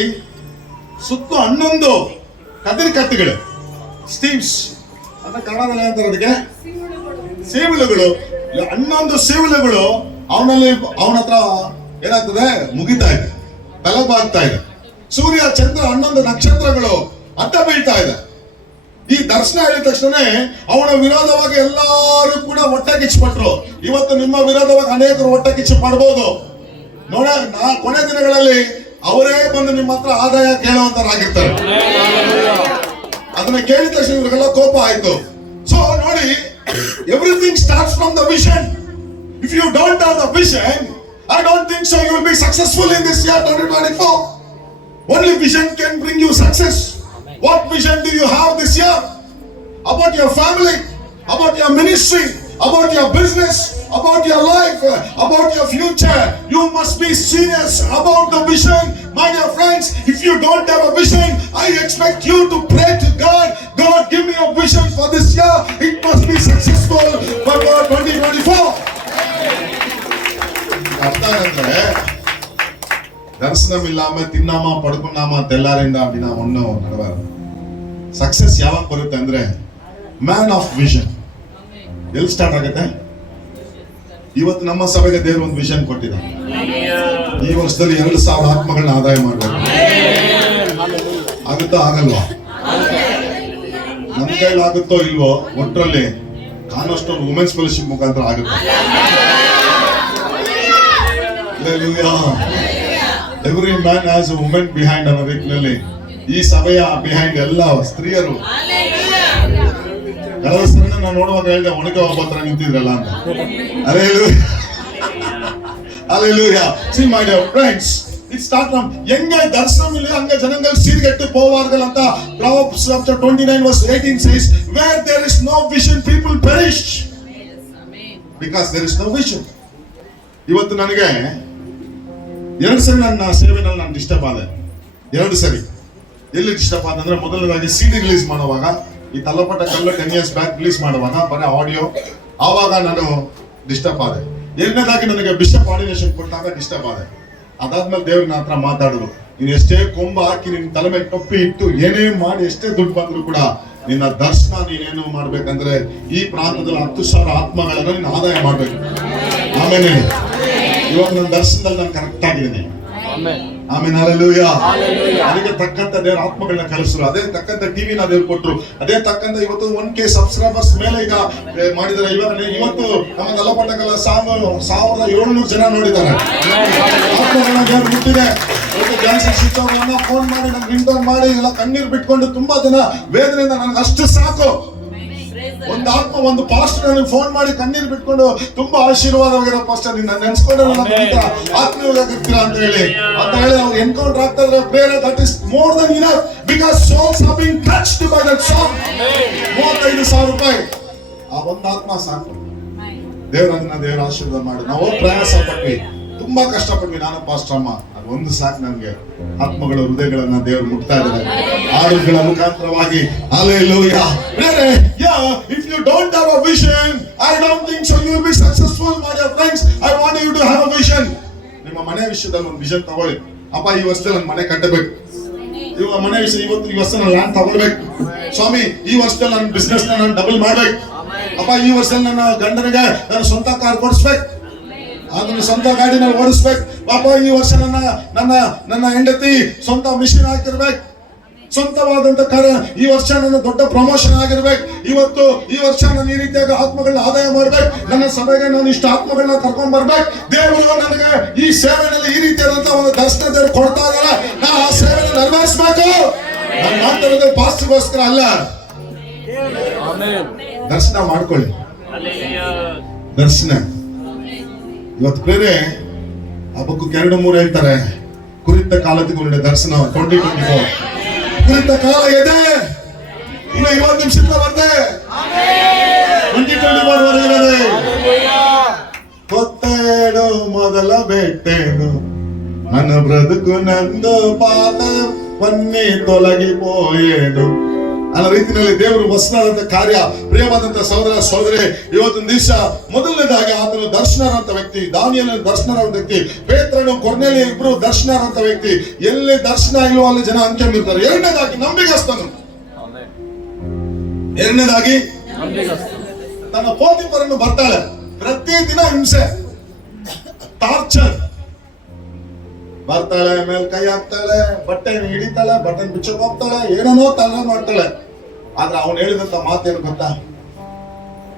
ಸುತ್ತ 11 ಕದಿರಿ ಕಟ್ಟುಗಳು, ಸ್ಟೀವ್ಸ್ ಅಂತ ಕನ್ನಡದಲ್ಲಿ ಹೇಳ್ತಾರೆ ಅದಕ್ಕೆ, ಸೇವಲುಗಳು. 11 ಸೇವಲುಗಳು ಅವನ ಹತ್ರ ಏನಾಗ್ತದೆ, ಮುಗಿತಾ ಇದೆ, ತಲೆಬಾಗ್ತಾ ಇದೆ. ಸೂರ್ಯ ಚಂದ್ರ 11 ನಕ್ಷತ್ರಗಳು ಅಡ್ಡ ಬೀಳ್ತಾ ಇದೆ. ಈ ದರ್ಶನ ಹೇಳಿದ ತಕ್ಷಣ ಅವನ ವಿರೋಧವಾಗಿ ಎಲ್ಲರೂ ಕೂಡ ಹೊಟ್ಟೆ ಕಿಚ್ಚುಪಟ್ರು. ಇವತ್ತು ನಿಮ್ಮ ವಿರೋಧವಾಗಿ ಅನೇಕರು ಹೊಟ್ಟೆ ಕಿಚ್ಚು ಪಡ್ಬೋದು. ನೋಡ, ಕೊನೆ ದಿನಗಳಲ್ಲಿ ಅವರೇ ಬಂದು ನಿಮ್ಮ ಹತ್ರ ಆದಾಯ ಕೇಳುವಂತರಾಗಿರ್ತಾರೆ. ಅದನ್ನ ಕೇಳಿದ ತಕ್ಷಣ ಇವರಿಗೆಲ್ಲ ಕೋಪ ಆಯ್ತು. ಸೊ ನೋಡಿ, everything starts from the vision. If you don't have the vision, I don't think so you will be successful in this year 2024. Only vision can bring you success. What vision do you have this year? About your family, about your ministry, about your business, about your life, about your future. You must be serious about the vision. My dear friends, if you don't have a vision, I expect you to pray to God. God, give me a vision for this year. It must be successful for 2024. ಅರ್ಥ ಏನಂದ್ರೆ, ದರ್ಶನಂ ಇಲ್ಲಾಮ ತಿನ್ನಾಮ ಪಡ್ಕೊಂಡಾಮ ತೆಲ್ಲಾರಿಂದ ಅಭಿನ ಒಣ್ಣು ನಡವಾರ. Success ಯಾವಾಗ ಬರುತ್ತೆ ಅಂದ್ರೆ, man of vision. ಎಲ್ಲಿ start ಆಗುತ್ತೆ? ಇವತ್ತು ನಮ್ಮ ಸಭೆಗೆ ದೇವರು ಒಂದು ವಿಷನ್ ಕೊಟ್ಟಿದ್ದಾರೆ. ಈ ವರ್ಷದಲ್ಲಿ 2,000 ಆತ್ಮಗಳನ್ನ ಆದಾಯ ಮಾಡಬೇಕು. ಆಗುತ್ತೋ ಆಗಲ್ವಾ? ನಮ್ಮ ಕೈಲಿ ಆಗುತ್ತೋ ಇಲ್ವೋ, ಒಟ್ಟರಲ್ಲಿ ಕಾನ್ಸ್ಟೋನ್ ವುಮೆನ್ಸ್ ಫೆಲೋಶಿಪ್ ಮುಖಾಂತರ ಆಗುತ್ತೆ. Every man has A women behind ಅನ್ನೋ ರೀತಿಯಲ್ಲಿ ಈ ಸಭೆಯ ಬಿಹೈಂಡ್ ಎಲ್ಲ ಸ್ತ್ರೀಯರು. ಕಳೆದ ಸರಿ ನಾನು ನೋಡುವಾಗ ಹೇಳಿದೆ, ಒಣಕೆ ಒಬ್ಬತ್ರ ನಿಂತಿದ್ರಲ್ಲ ಅಂತ. Hallelujah. See my dear friends, it starts from எங்க தரிசனம் இல்லை அங்க ஜனங்கள் சீர்கெட்டு போவார்கள் ಅಂತ Proverbs chapter 29 verse 18 says, where there is no vision people perish. Because there is no vision. ಇವತ್ತು ನನಗೆ 2 ಸರಿ ನನ್ನ ಸೇವೆನಲ್ಲಿ ನಾನು ಡಿಸ್ಟರ್ಬ್ ಆದೆ. 2 ಸರಿ. ಎಲ್ಲಿ ಡಿಸ್ಟರ್ಬ್ ಆದ ಅಂದ್ರೆ, ಮೊದಲನೇದಾಗಿ CD ರಿಲೀಸ್ ಮಾಡುವಾಗ, ಈ ತಲ್ಲಪಟ್ಟ ಕಲ್ಲು 10 years ಬ್ಯಾಕ್ ರಿಲೀಸ್ ಮಾಡುವಾಗ ಬರೀ ಆಡಿಯೋ, ಆವಾಗ ನಾನು ಡಿಸ್ಟರ್ಬ್ ಆದೆ. 2ನೇದಾಗಿ ನನಗೆ ಬಿಷಪ್ ಆರ್ಡಿನೇಷನ್ ಕೊಟ್ಟಾಗ ಡಿಸ್ಟರ್ಬ್ ಆದೆ. ಅದಾದ್ಮೇಲೆ ದೇವ್ರ ನನ್ನ ಹತ್ರ ಮಾತಾಡಿದ್ರು, ನೀನು ಎಷ್ಟೇ ಕೊಂಬ ಹಾಕಿ ನಿನ್ನ ತಲೆ ಮೇಲೆ ಟೊಪ್ಪಿ ಇಟ್ಟು ಏನೇ ಮಾಡಿ ಎಷ್ಟೇ ದುಡ್ಡು ಬಂದ್ರು ಕೂಡ ನಿನ್ನ ದರ್ಶನ ನೀನೇನು ಮಾಡ್ಬೇಕಂದ್ರೆ, ಈ ಪ್ರಾಂತದಲ್ಲಿ 10,000 ಆತ್ಮಗಳನ್ನ ನೀನು ಆದಾಯ ಮಾಡ್ಬೇಕು. ಆಮೇಲೆ ಇವಾಗ ನನ್ನ ದರ್ಶನದಲ್ಲಿ ನಾನು ಕರೆಕ್ಟ್ ಆಗಿದ್ದೀನಿ. ಆಮೇಲೆ ಹಲ್ಲೆಲೂಯಾ. ಅದಕ್ಕೆ ತಕ್ಕಂತ ದೇವ್ರ ಆತ್ಮಗಳನ್ನ ಕಳಿಸಿದ್ರು, ಅದೇ ತಕ್ಕಂತ ಟಿವಿನ ದೇವ್ರು ಕೊಟ್ರು, ಅದೇ ತಕ್ಕಂತ ಇವತ್ತು 1K ಸಬ್ಸ್ಕ್ರೈಬರ್ಸ್ ಮೇಲೆ ಈಗ ಮಾಡಿದ್ದಾರೆ. ಇವತ್ತು ನಮ್ಮ ತಲಪಟ್ಟಕಲ್ಲ 1,700 ಜನ ನೋಡಿದ್ದಾರೆ. ಆತ್ಮಗಳನ್ನ ದೇವ್ರು ಮುಟ್ಟಿದೆ. ಜಾನ್ಸನ್ ಸ್ವಿಚ್ ಅವರನ್ನ ಫೋನ್ ಮಾಡಿ ನನ್ಗೆ ಇಂಟರ್ನ್ ಮಾಡಿ ಎಲ್ಲ ಕಣ್ಣೀರು ಬಿಟ್ಕೊಂಡು ತುಂಬಾ ಜನ ವೇದನೆಯಿಂದ ನನಗೆ ಅಷ್ಟು ಸಾಕು. ಒಂದು ಆತ್ಮ, ಒಂದು ಪಾಸ್ಟರ್ ನನಗೆ ಫೋನ್ ಮಾಡಿ ಕಣ್ಣೀರು ಬಿಟ್ಕೊಂಡು ತುಂಬಾ ಆಶೀರ್ವಾದವಾಗಿರೋ ಪಾಸ್ಟರ್, ನಿನ್ನ ನೆನ್ಸ್ಕೊಂಡ್ರೆ ಆತ್ಮೀಯವಾಗಿರ್ತೀರಾ ಅಂತ ಹೇಳಿ ಅವ್ರು ಎನ್ಕೌಂಟರ್ ಆಗ್ತಾ ಇದ್ರೆ prayer, that is more than enough. Because souls are being touched by that song. 35,000 ರೂಪಾಯಿ ಆ ಒಂದು ಆತ್ಮ ಸಾಕು. ದೇವರ ಆಶೀರ್ವಾದ ಮಾಡಿ. ನಾವು ಪ್ರಯಾಸ ಪಟ್ವಿ, ತುಂಬಾ ಕಷ್ಟಪಟ್ವಿ, ನಾನು ಪಾಸ್ಟರ್ ಅಮ್ಮ. ಒಂದು ಸಾಕು ನನ್ಗೆ. ಆತ್ಮಗಳ ಹೃದಯಗಳನ್ನ ದೇವರು ಮುಟ್ತಾ ಇದ್ದಾರೆ ಹಾಡುಗಳ ಮುಖಾಂತರವಾಗಿ. Hallelujah. If you don't have a vision, I don't think so you will be successful, my dear friends. I want you to have a vision. ನಿಮ್ಮ ಮನೆ ವಿಷಯದಲ್ಲಿ ಒಂದು ವಿಷನ್ ತಗೊಳ್ಳಿ. ಅಪ್ಪ, ಈ ವರ್ಷದಲ್ಲಿ ನನ್ನ ಮನೆ ಕಟ್ಟಬೇಕು. ಇವಾಗ ಮನೆ ವಿಷಯ, ಈ ವರ್ಷ ನಾನು ಲ್ಯಾಂಡ್ ತಗೊಳ್ಬೇಕು. ಸ್ವಾಮಿ, ಈ ವರ್ಷದಲ್ಲಿ ನನ್ನ ಬಿಸ್ನೆಸ್ ನಾನು ಡಬಲ್ ಮಾಡ್ಬೇಕು. ಅಪ್ಪ, ಈ ವರ್ಷದಲ್ಲಿ ನನ್ನ ಗಂಡನಿಗೆ ನನ್ನ ಸ್ವಂತ ಕಾರ್ ಕೊಡಿಸ್ಬೇಕು, ಅದನ್ನ ಸ್ವಂತ ಗಾಡಿನಲ್ಲಿ ಓಡಿಸ್ಬೇಕು. ಪಾಪ, ಈ ವರ್ಷ ನನ್ನ ಹೆಂಡತಿ ಸ್ವಂತ ಮಿಷಿನ್ ಹಾಕಿರ್ಬೇಕು, ಸ್ವಂತವಾದಂತ ಕಾರ್ಯ. ಈ ವರ್ಷ ನನ್ನ ದೊಡ್ಡ ಪ್ರಮೋಷನ್ ಆಗಿರ್ಬೇಕು. ಈ ವರ್ಷ ನಾನು ಈ ರೀತಿಯಾಗಿ ಆತ್ಮಗಳನ್ನ ಆದಾಯ ಮಾಡ್ಬೇಕು. ನನ್ನ ಸಭೆಗೆ ನಾನು ಇಷ್ಟು ಆತ್ಮಗಳನ್ನ ಕರ್ಕೊಂಡ್ ಬರ್ಬೇಕು. ದೇವರು ನನಗೆ ಈ ಸೇವೆನಲ್ಲಿ ಈ ರೀತಿಯಾದಂತ ಒಂದು ದರ್ಶನ ದೇವರು ಕೊಡ್ತಾ ಇದ್ದಾರೆ. ನಾನು ಆ ಸೇವೆಯನ್ನು ನೆರವೇರಿಸಬೇಕು. ನಾನು ಮಾಡ್ತಾ ಇರೋದು ಪಾಸ್ಟ್ಗೋಸ್ಕರ ಅಲ್ಲ. ದರ್ಶನ ಮಾಡ್ಕೊಳ್ಳಿ. ದರ್ಶನ ಇವತ್ತು ಬೇರೆ ಹಬ್ಬಕ್ಕೂ 2-3 ಹೇಳ್ತಾರೆ. ಕುರಿತ ಕಾಲದಿಗೂ ದರ್ಶನ 2024 ಕುರಿತ ಕಾಲ ಇದೆ. ಇನ್ನು 20 ನಿಮಿಷಕ್ಕೆ ಬರ್ತೆ 2024 ವರೆಗಿರೋದೆ. ಕೊತ್ತೇಡು ಮೊದಲ ಬೆಟ್ಟೇನು ನನ್ನ ಬ್ರದುಕು ನಂದು ಪಾದ ಪನ್ನಿ ತೊಲಗಿಪೋಯೇನು ಅನ್ನೋ ರೀತಿಯಲ್ಲಿ ದೇವರು ಹೊಸದಾದಂತ ಕಾರ್ಯ. ಪ್ರಿಯವಾದಂತ ಸಹೋದರ ಸಹೋದರಿ, ಇವತ್ತಿನ ದಿವಸ ಮೊದಲನೇದಾಗಿ ಆತನು ದರ್ಶನರಂತ ವ್ಯಕ್ತಿ, ದಾನಿಯೇಲನ ದರ್ಶನರಂತ ವ್ಯಕ್ತಿ, ಪೇತ್ರನು ಕೊರ್ನೇಲಿಯ ಇಬ್ರು ದರ್ಶನರಂತ ವ್ಯಕ್ತಿ. ಎಲ್ಲಿ ದರ್ಶನ ಇಲ್ವೋ ಅಲ್ಲಿ ಜನ ಅಂಕೆಂಬಿರ್ತಾರೆ. ಎರಡನೇದಾಗಿ ನಂಬಿಗಸ್ತನು. ಎರಡನೇದಾಗಿ ತನ್ನ ಪೋತಿಪರನ್ನು ಬರ್ತಾಳೆ, ಪ್ರತಿದಿನ ಹಿಂಸೆ, ಟಾರ್ಚರ್ ಬರ್ತಾಳೆ, ಮೇಲೆ ಕೈ ಹಾಕ್ತಾಳೆ, ಬಟ್ಟೆ ಹಿಡಿತಾಳೆ, ಬಟನ್ ಬಿಚ್ಚಕ್ ಹೋಗ್ತಾಳೆ, ಏನೇನೋ ತಲೆ ಮಾಡ್ತಾಳೆ. ಆದ್ರೆ ಅವನು ಹೇಳಿದಂತ ಮಾತೇನು ಗೊತ್ತಾ?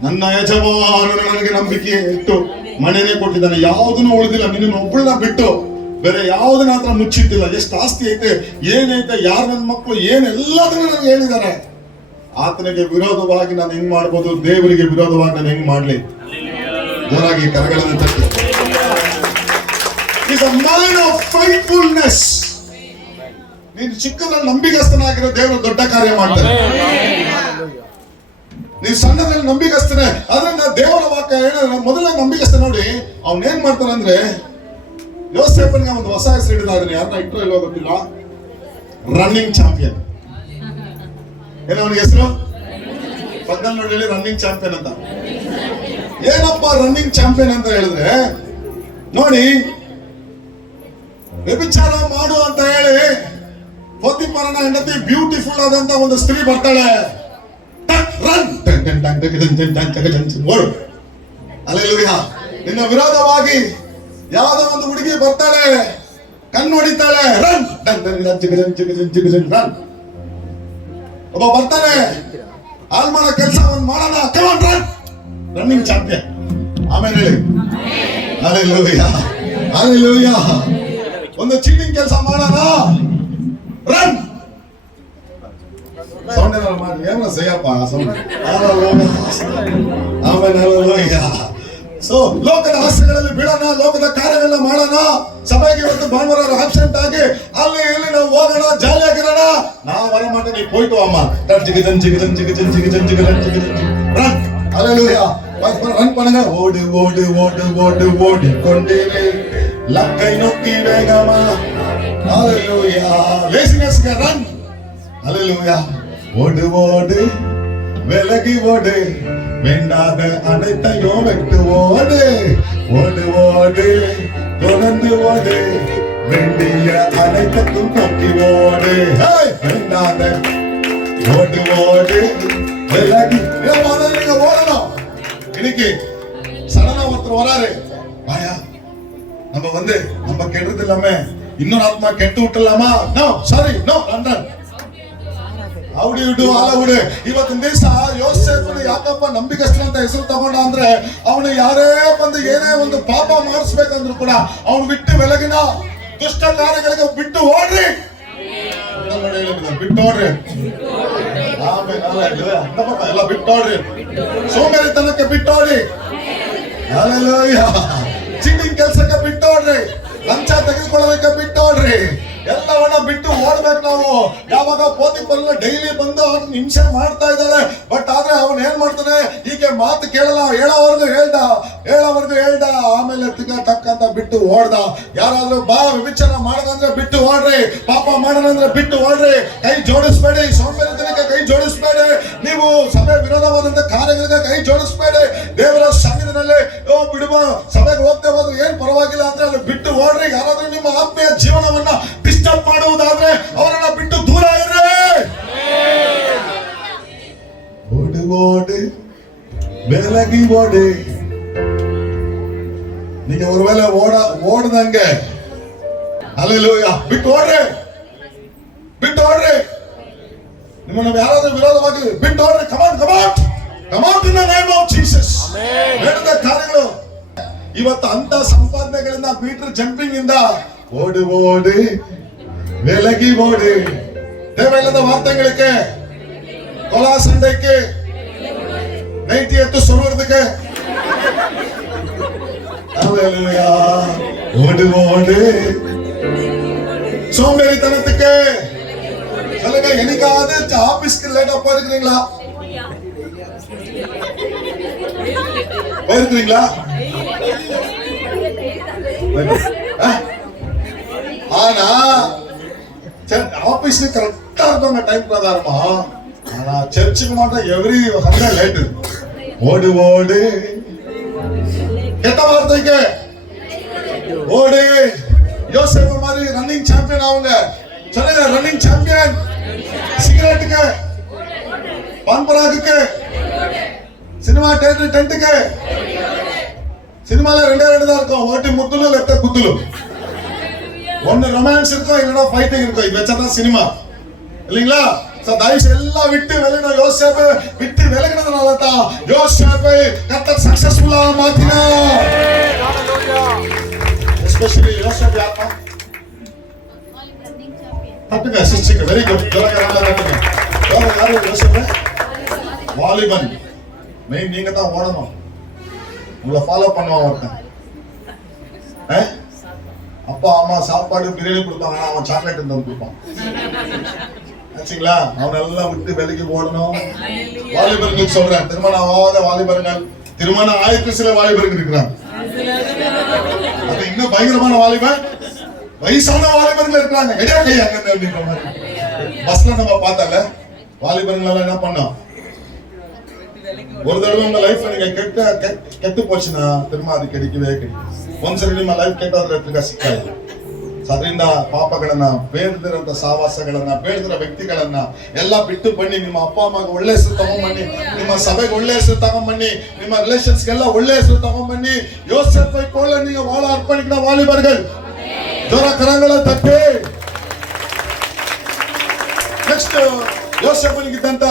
ನನ್ನ ಯಜಮಾನನು ನನಗೆ ನಂಬಿಕೆ ಇಟ್ಟು ಮನೆನೇ ಕೊಟ್ಟಿದ್ದಾನೆ, ಯಾವುದನ್ನು ಉಳಿದಿಲ್ಲ, ನಿನ್ನ ಒಬ್ಬಳನ್ನ ಬಿಟ್ಟು ಬೇರೆ ಯಾವುದನ್ನ ಹತ್ರ ಮುಚ್ಚಿಟ್ಟಿಲ್ಲ. ಎಷ್ಟು ಆಸ್ತಿ ಐತೆ, ಏನೈತೆ, ಯಾರು ನನ್ನ ಮಕ್ಕಳು, ಏನೆಲ್ಲದನ್ನು ನನಗೆ ಹೇಳಿದ್ದಾರೆ. ಆತನಿಗೆ ವಿರೋಧವಾಗಿ ನಾನು ಹೆಂಗ್ ಮಾಡ್ಬೋದು, ದೇವರಿಗೆ ವಿರೋಧವಾಗಿ ನಾನು ಹೆಂಗ್ ಮಾಡ್ಲಿ? ಜೋರಾಗಿ ಕರಗಳನ್ನು ತಟ್ಟಿ. He's a man of faithfulness. ನೀನು ಚಿಕ್ಕದ್ರಲ್ಲಿ ನಂಬಿಗಸ್ತನಾಗಿರೋ ದೇವರು ದೊಡ್ಡ ಕಾರ್ಯ ಮಾಡ್ತಾರೆ. ನೀವು ಸಣ್ಣದ್ರಲ್ಲಿ ನಂಬಿಗಸ್ತನೆ, ಅದರಿಂದ ದೇವರ ವಾಕ್ಯ ಹೇಳಿದ್ರೆ ಮೊದಲನೇ ನಂಬಿಗಸ್ತ. ನೋಡಿ ಅವನೇನ್ ಮಾಡ್ತಾನೆ ಅಂದ್ರೆ, ಯೋಸೇಫನಿಗೆ ಒಂದು ಹೊಸ ಹೆಸರು ಹಿಡಿದಾದ್ರೆ, ಯಾರನ್ನ ಇಟ್ಟರು ಇಲ್ವೋ ಗೊತ್ತಿಲ್ಲ, ರನ್ನಿಂಗ್ ಚಾಂಪಿಯನ್. ಏನೋ ಅವನಿಗೆ ಹೆಸರು ಪಕ್ಕದಲ್ಲಿ ನೋಡಿ ಹೇಳಿ, ರನ್ನಿಂಗ್ ಚಾಂಪಿಯನ್ ಅಂತ. ಏನಪ್ಪ ರನ್ನಿಂಗ್ ಚಾಂಪಿಯನ್ ಅಂತ ಹೇಳಿದ್ರೆ, ನೋಡಿ ವ್ಯಭಿಚಾರ ಮಾಡು ಅಂತ ಹೇಳಿ ಪೋತಿಫರನ ಹೆಂಡತಿ ಬ್ಯೂಟಿಫುಲ್ ಆದಂತ ಒಂದು ಸ್ತ್ರೀ ಬರ್ತಾಳೆ. ಹಲ್ಲೆಲೂಯಾ. ನಿನ್ನ ವಿರೋಧವಾಗಿ ಯಾವ್ದೋ ಒಂದು ಹುಡುಗಿ ಬರ್ತಾಳೆ, ಕಣ್ಣು ಹೊಡಿತಾಳೆ, ರನ್. ಒಬ್ಬ ಬರ್ತಾನೆ, ಹಾಲ್ ಮಾಡೋ ಕೆಲಸ ಒಂದು ಮಾಡೋಣ, ಕಮಾನ್ ರನ್. Running champion. ಆಮೇಲೆ ಹೇಳಿ ಹಲ್ಲೆಲೂಯಾ, ಹಲ್ಲೆಲೂಯಾ. ಒಂದು ಚೀಟಿಂಗ್ ಕೆಲಸ ಮಾಡೋಣ, ರನ್. ಸೌಂಡ್ ಏನಾದ್ರು ಮಾಡಿ, ಏನೋ ಸಯ್ಯಪ್ಪ ಸೌಂಡ್. ಆಮೇಲೆ ಹಲ್ಲೆಲೂಯಾ. ಸೊ ಲೋಕದ ಆಸೆಗಳಲ್ಲಿ ಬೀಳೋಣ, ಲೋಕದ ಕಾರ್ಯಗಳನ್ನ ಮಾಡೋಣ. ಸಭೆಗೆ ಇವತ್ತು ಭಾನುವಾರ ಆಬ್ಸೆಂಟ್ ಆಗಿ ಅಲ್ಲಿ ಇಲ್ಲಿ ನಾವು ಹೋಗೋಣ, ಜಾಲಿಯಾಗಿರೋಣ. ನಾವು ವರ ಮಾಡಿ ನೀ ಹೋಯ್ತು ಅಮ್ಮ, ರನ್. ಹಲ್ಲೆಲೂಯಾ. ರನ್ ಪಣಗ ಓಡಿ ಓಡಿ ಓಡಿ ಓಡಿ ಓಡಿಕೊಂಡಿರಿ, ಲಕ್ಕೈ ನೊಕ್ಕಿ ವೇಗಮ. ಹಲ್ಲೆಲೂಯಾ. ಲೇಸಿನೆಸ್ಗೆ ರನ್. ಹಲ್ಲೆಲೂಯಾ. ஓடு ஓடு விலகி ஓடு, வேண்டாத அனைத்தையோ விட்டு ஓடு. ஓடு ஓடு தொடர்ந்து ஓடு, வேண்டிய அனைத்துக்கும் நோக்கி ஓடு. வேண்டாத ஓடு ஓடு விலகி. நீங்க ஓடணும். இன்னைக்கு சடனா ஒருத்தர் வராரு, வாயா நம்ம வந்து நம்ம கெடுறது இல்லாம இன்னொரு ஆத்மா கெட்டு விட்டுலாமா? No sorry, no London. ಇವತ್ತಿನ ದಿವಸ ಯೋಸೇಫನು ಯಾಕಪ್ಪ ನಂಬಿಕಸ್ಥನ ಅಂತ ಹೆಸರು ತಗೊಂಡ ಅಂದ್ರೆ, ಅವನು ಯಾರೇ ಬಂದು ಏನೇ ಒಂದು ಪಾಪ ಮಾಡಿಸ್ಬೇಕಂದ್ರು ಕೂಡ ಅವನು ಬಿಟ್ಟು ಬೆಳಗಿನ ದುಷ್ಟ ಕಾರ್ಯಗಳಿಗೆ ಬಿಟ್ಟು ಓಡ್ರಿ. ಬಿಟ್ಟು ಓಡ್ರಿ. ಆಮೇಲೆ ಎಲ್ಲ ಬಿಟ್ಟೋಡ್ರಿ. ಸೋಮೇರಿತನಕ್ಕೆ ಬಿಟ್ಟೋಡ್ರಿ. ಹಲ್ಲೆಲೂಯಾ. ಚೀಟಿಂಗ್ ಕೆಲಸಕ್ಕೆ ಬಿಟ್ಟೋಡ್ರಿ. ಲಂಚ ತೆಗೆದುಕೊಳ್ಳೋದಕ್ಕೆ ಬಿಟ್ಟೋಡ್ರಿ. ಎಲ್ಲವನ್ನ ಬಿಟ್ಟು ಓಡ್ಬೇಕು ನಾವು. ಯಾವಾಗ ಪೋತಿಫರನ ಡೈಲಿ ಬಂದು ಅವ್ನ ಹಿಂಸೆ ಮಾಡ್ತಾ ಇದ್ದಾರೆ, ಬಟ್ ಆದ್ರೆ ಅವನ್ ಏನ್ ಮಾಡ್ತಾನೆ, ಹೀಗೆ ಮಾತು ಕೇಳಲ್ಲ, ಹೇಳೋವರೆಗೂ ಹೇಳ್ದ, ಆಮೇಲೆ ತಿಕ್ಕ ಟಕ್ ಅಂತ ಬಿಟ್ಟು ಓಡ್ದ. ಯಾರಾದ್ರೂ ಬಾ ವಿಚಾರ ಮಾಡದಂದ್ರೆ ಬಿಟ್ಟು ಓಡ್ರಿ, ಪಾಪ ಮಾಡೋದಂದ್ರೆ ಬಿಟ್ಟು ಓಡ್ರಿ. ಕೈ ಜೋಡಿಸ್ಬೇಡಿ, ಸೌಂದರ್ಯಕ್ಕೆ ಕೈ ಜೋಡಿಸ್ಬೇಡಿ. ನೀವು ಸಭೆ ವಿರೋಧವಾದಂತ ಕಾರ್ಯಗಳಿಗೆ ಕೈ ಜೋಡಿಸ್ಬೇಡಿ. ದೇವರ ಸನ್ನಿಧಿನಲ್ಲಿ ಬಿಡುವ ಸಭೆಗೆ ಹೋಗ್ತಾ ಹೋದ್ರೆ ಏನ್ ಪರವಾಗಿಲ್ಲ ಅಂದ್ರೆ ಅಲ್ಲಿ ಬಿಟ್ಟು ಓಡ್ರಿ. ಯಾರಾದ್ರೂ ನಿಮ್ಮ ಆತ್ಮೀಯ ಜೀವನವನ್ನ ಡಿಸ್ಟರ್ಬ್ ಮಾಡುವುದಾದ್ರೆ ಅವರನ್ನ ಬಿಟ್ಟು ದೂರ ಇರ್ರಿ. ಓಡಿ ಓಡಿ ಬೆಲಗಿ ಓಡಿ. நீங்க ஒருவேளை ஓடுதாங்க, ஹல்லேலூயா, ಬಿಟ್ಟು ಓಡ್ರಿ. ನಿಮ್ಮನ್ನ ಯಾರಾದ್ರೂ ವಿರೋಧವಾಗಿ ಬಿಟ್ಟು ಓಡ್ರಿ. Come on in the name of Jesus. ನಡೆದ ಕಾರ್ಯಗಳು ಇವತ್ತು ಅಂತ ಸಂಪಾದನೆಗಳಿಂದ, ಮೀಟರ್ ಜಂಪಿಂಗ್ ಇಂದ ಓಡಿ விலகி ஓடு. தேவையில்லாத வார்த்தைகளுக்கு, கொலா சண்டைக்கு, நைட்டி எடுத்து சொல்றதுக்கு, ஹல்லேலூயா, ஓடு. சோம்பேறித்தனத்துக்கு சொல்லுங்க. என்னைக்காவது ஆபீஸ்க்கு லேட்டா போயிருக்கிறீங்களா? ஆனா ஆபீஸ்ல கரெக்டா இருப்பாங்க டைம் பிரகாரமா. ஆனா சர்ச்சுக்கு மாட்டா எவ்ரி 100 லேட் ஓடு ஓடு கெட்ட வார்த்தைக்கு ஓடு. யோசேப்பு மாதிரி ரன்னிங் சாம்பியன் அவங்க. சொல்லுங்க, ரன்னிங் சாம்பியன். சிகரெட்டுக்கு, பான்பராகுக்கு, சினிமா தியேட்டர் டென்ட்டுக்கு. சினிமால ரெண்டே தான் இருக்கும், ஓட்டி முத்துலு லெத்த குத்துலு. ஒன்னு ரொமான்ஸ் இருக்கும், இல்லைன்னா ஃபைட்டிங் இருக்கும். இது வச்சாதான் சினிமா இல்லைங்களா? தயவுசு எல்லாம் விட்டு விலகணும். யோசேப்பு விட்டு விலகினதுனால தான் யோசேப்பை கர்த்தர் சக்சஸ்ஃபுல்லா மாத்தினார். எஸ்பெஷலி யோசேப்பு யாருமா? தட்டுங்க சிஸ்டருக்கு. Very good. தட்டுங்க. யாரு யோசேப்பு? வாலிபன். மெயின் நீங்க தான் ஓடணும். உங்களை ஃபாலோ பண்ணுவான் ஒருத்தன். அப்பா அம்மா சாப்பாடு பிரியாணி கொடுப்பாங்க, அவன் சாக்லேட் இருந்தாலும் கொடுப்பான். ஆச்சுங்களா? அவனெல்லாம் விட்டு விலைக்கு ஓடணும். வாலிபர்களுக்கு சொல்றேன், திருமணம் ஆகாத வாலிபர்கள், திருமணம் ஆயிரத்து சில வாலிபர்கள் இருக்கிறாங்க. அது இன்னும் பயங்கரமான வாலிபன், வயசான வாலிபர்கள் இருக்கிறாங்க. எடையா கையா அப்படின்ற மாதிரி பஸ்ல நம்ம பார்த்தால வாலிபர்கள் எல்லாம் என்ன பண்ணோம்? ஒரு தடவை உங்க லைஃப் நீங்க கெட்டு போச்சுன்னா திரும்ப அது கிடைக்கவே கிடைக்கும். ಒಂದ್ಸರಿ ನಿಮ್ಮ ಲೈಫ್ ಕೆಟ್ಟೋದ್ರೆ ತಿರ್ಗಾ ಸಿಕ್ಕಾಯಿಲ್ಲ. ಅದರಿಂದ ಪಾಪಗಳನ್ನ, ಬೇಡದಿರಂತ ಸಹವಾಸಗಳನ್ನ, ಬೇಡದಿರೋ ವ್ಯಕ್ತಿಗಳನ್ನ ಎಲ್ಲ ಬಿಟ್ಟು ಬನ್ನಿ. ನಿಮ್ಮ ಅಪ್ಪ ಅಮ್ಮಗೆ ಒಳ್ಳೆ ಹೆಸರು ತಗೊಂಡ್ಬನ್ನಿ, ನಿಮ್ಮ ಸಭೆಗೆ ಒಳ್ಳೆ ಹೆಸರು ತಗೊಂಡ್ಬನ್ನಿ, ನಿಮ್ಮ ರಿಲೇಷನ್ಸ್ಗೆಲ್ಲ ಒಳ್ಳೆ ಹೆಸರು ತಗೊಂಡ್ಬನ್ನಿ. யோசேப்பை போல நீங்க வாழ அர்ப்பணிக்கிற வாலிபர்கள் ஜோர கரங்களை தட்டி. ನೆಕ್ಸ್ಟ್ ಯೋಸೇಫನಿಗಿದ್ದಂತ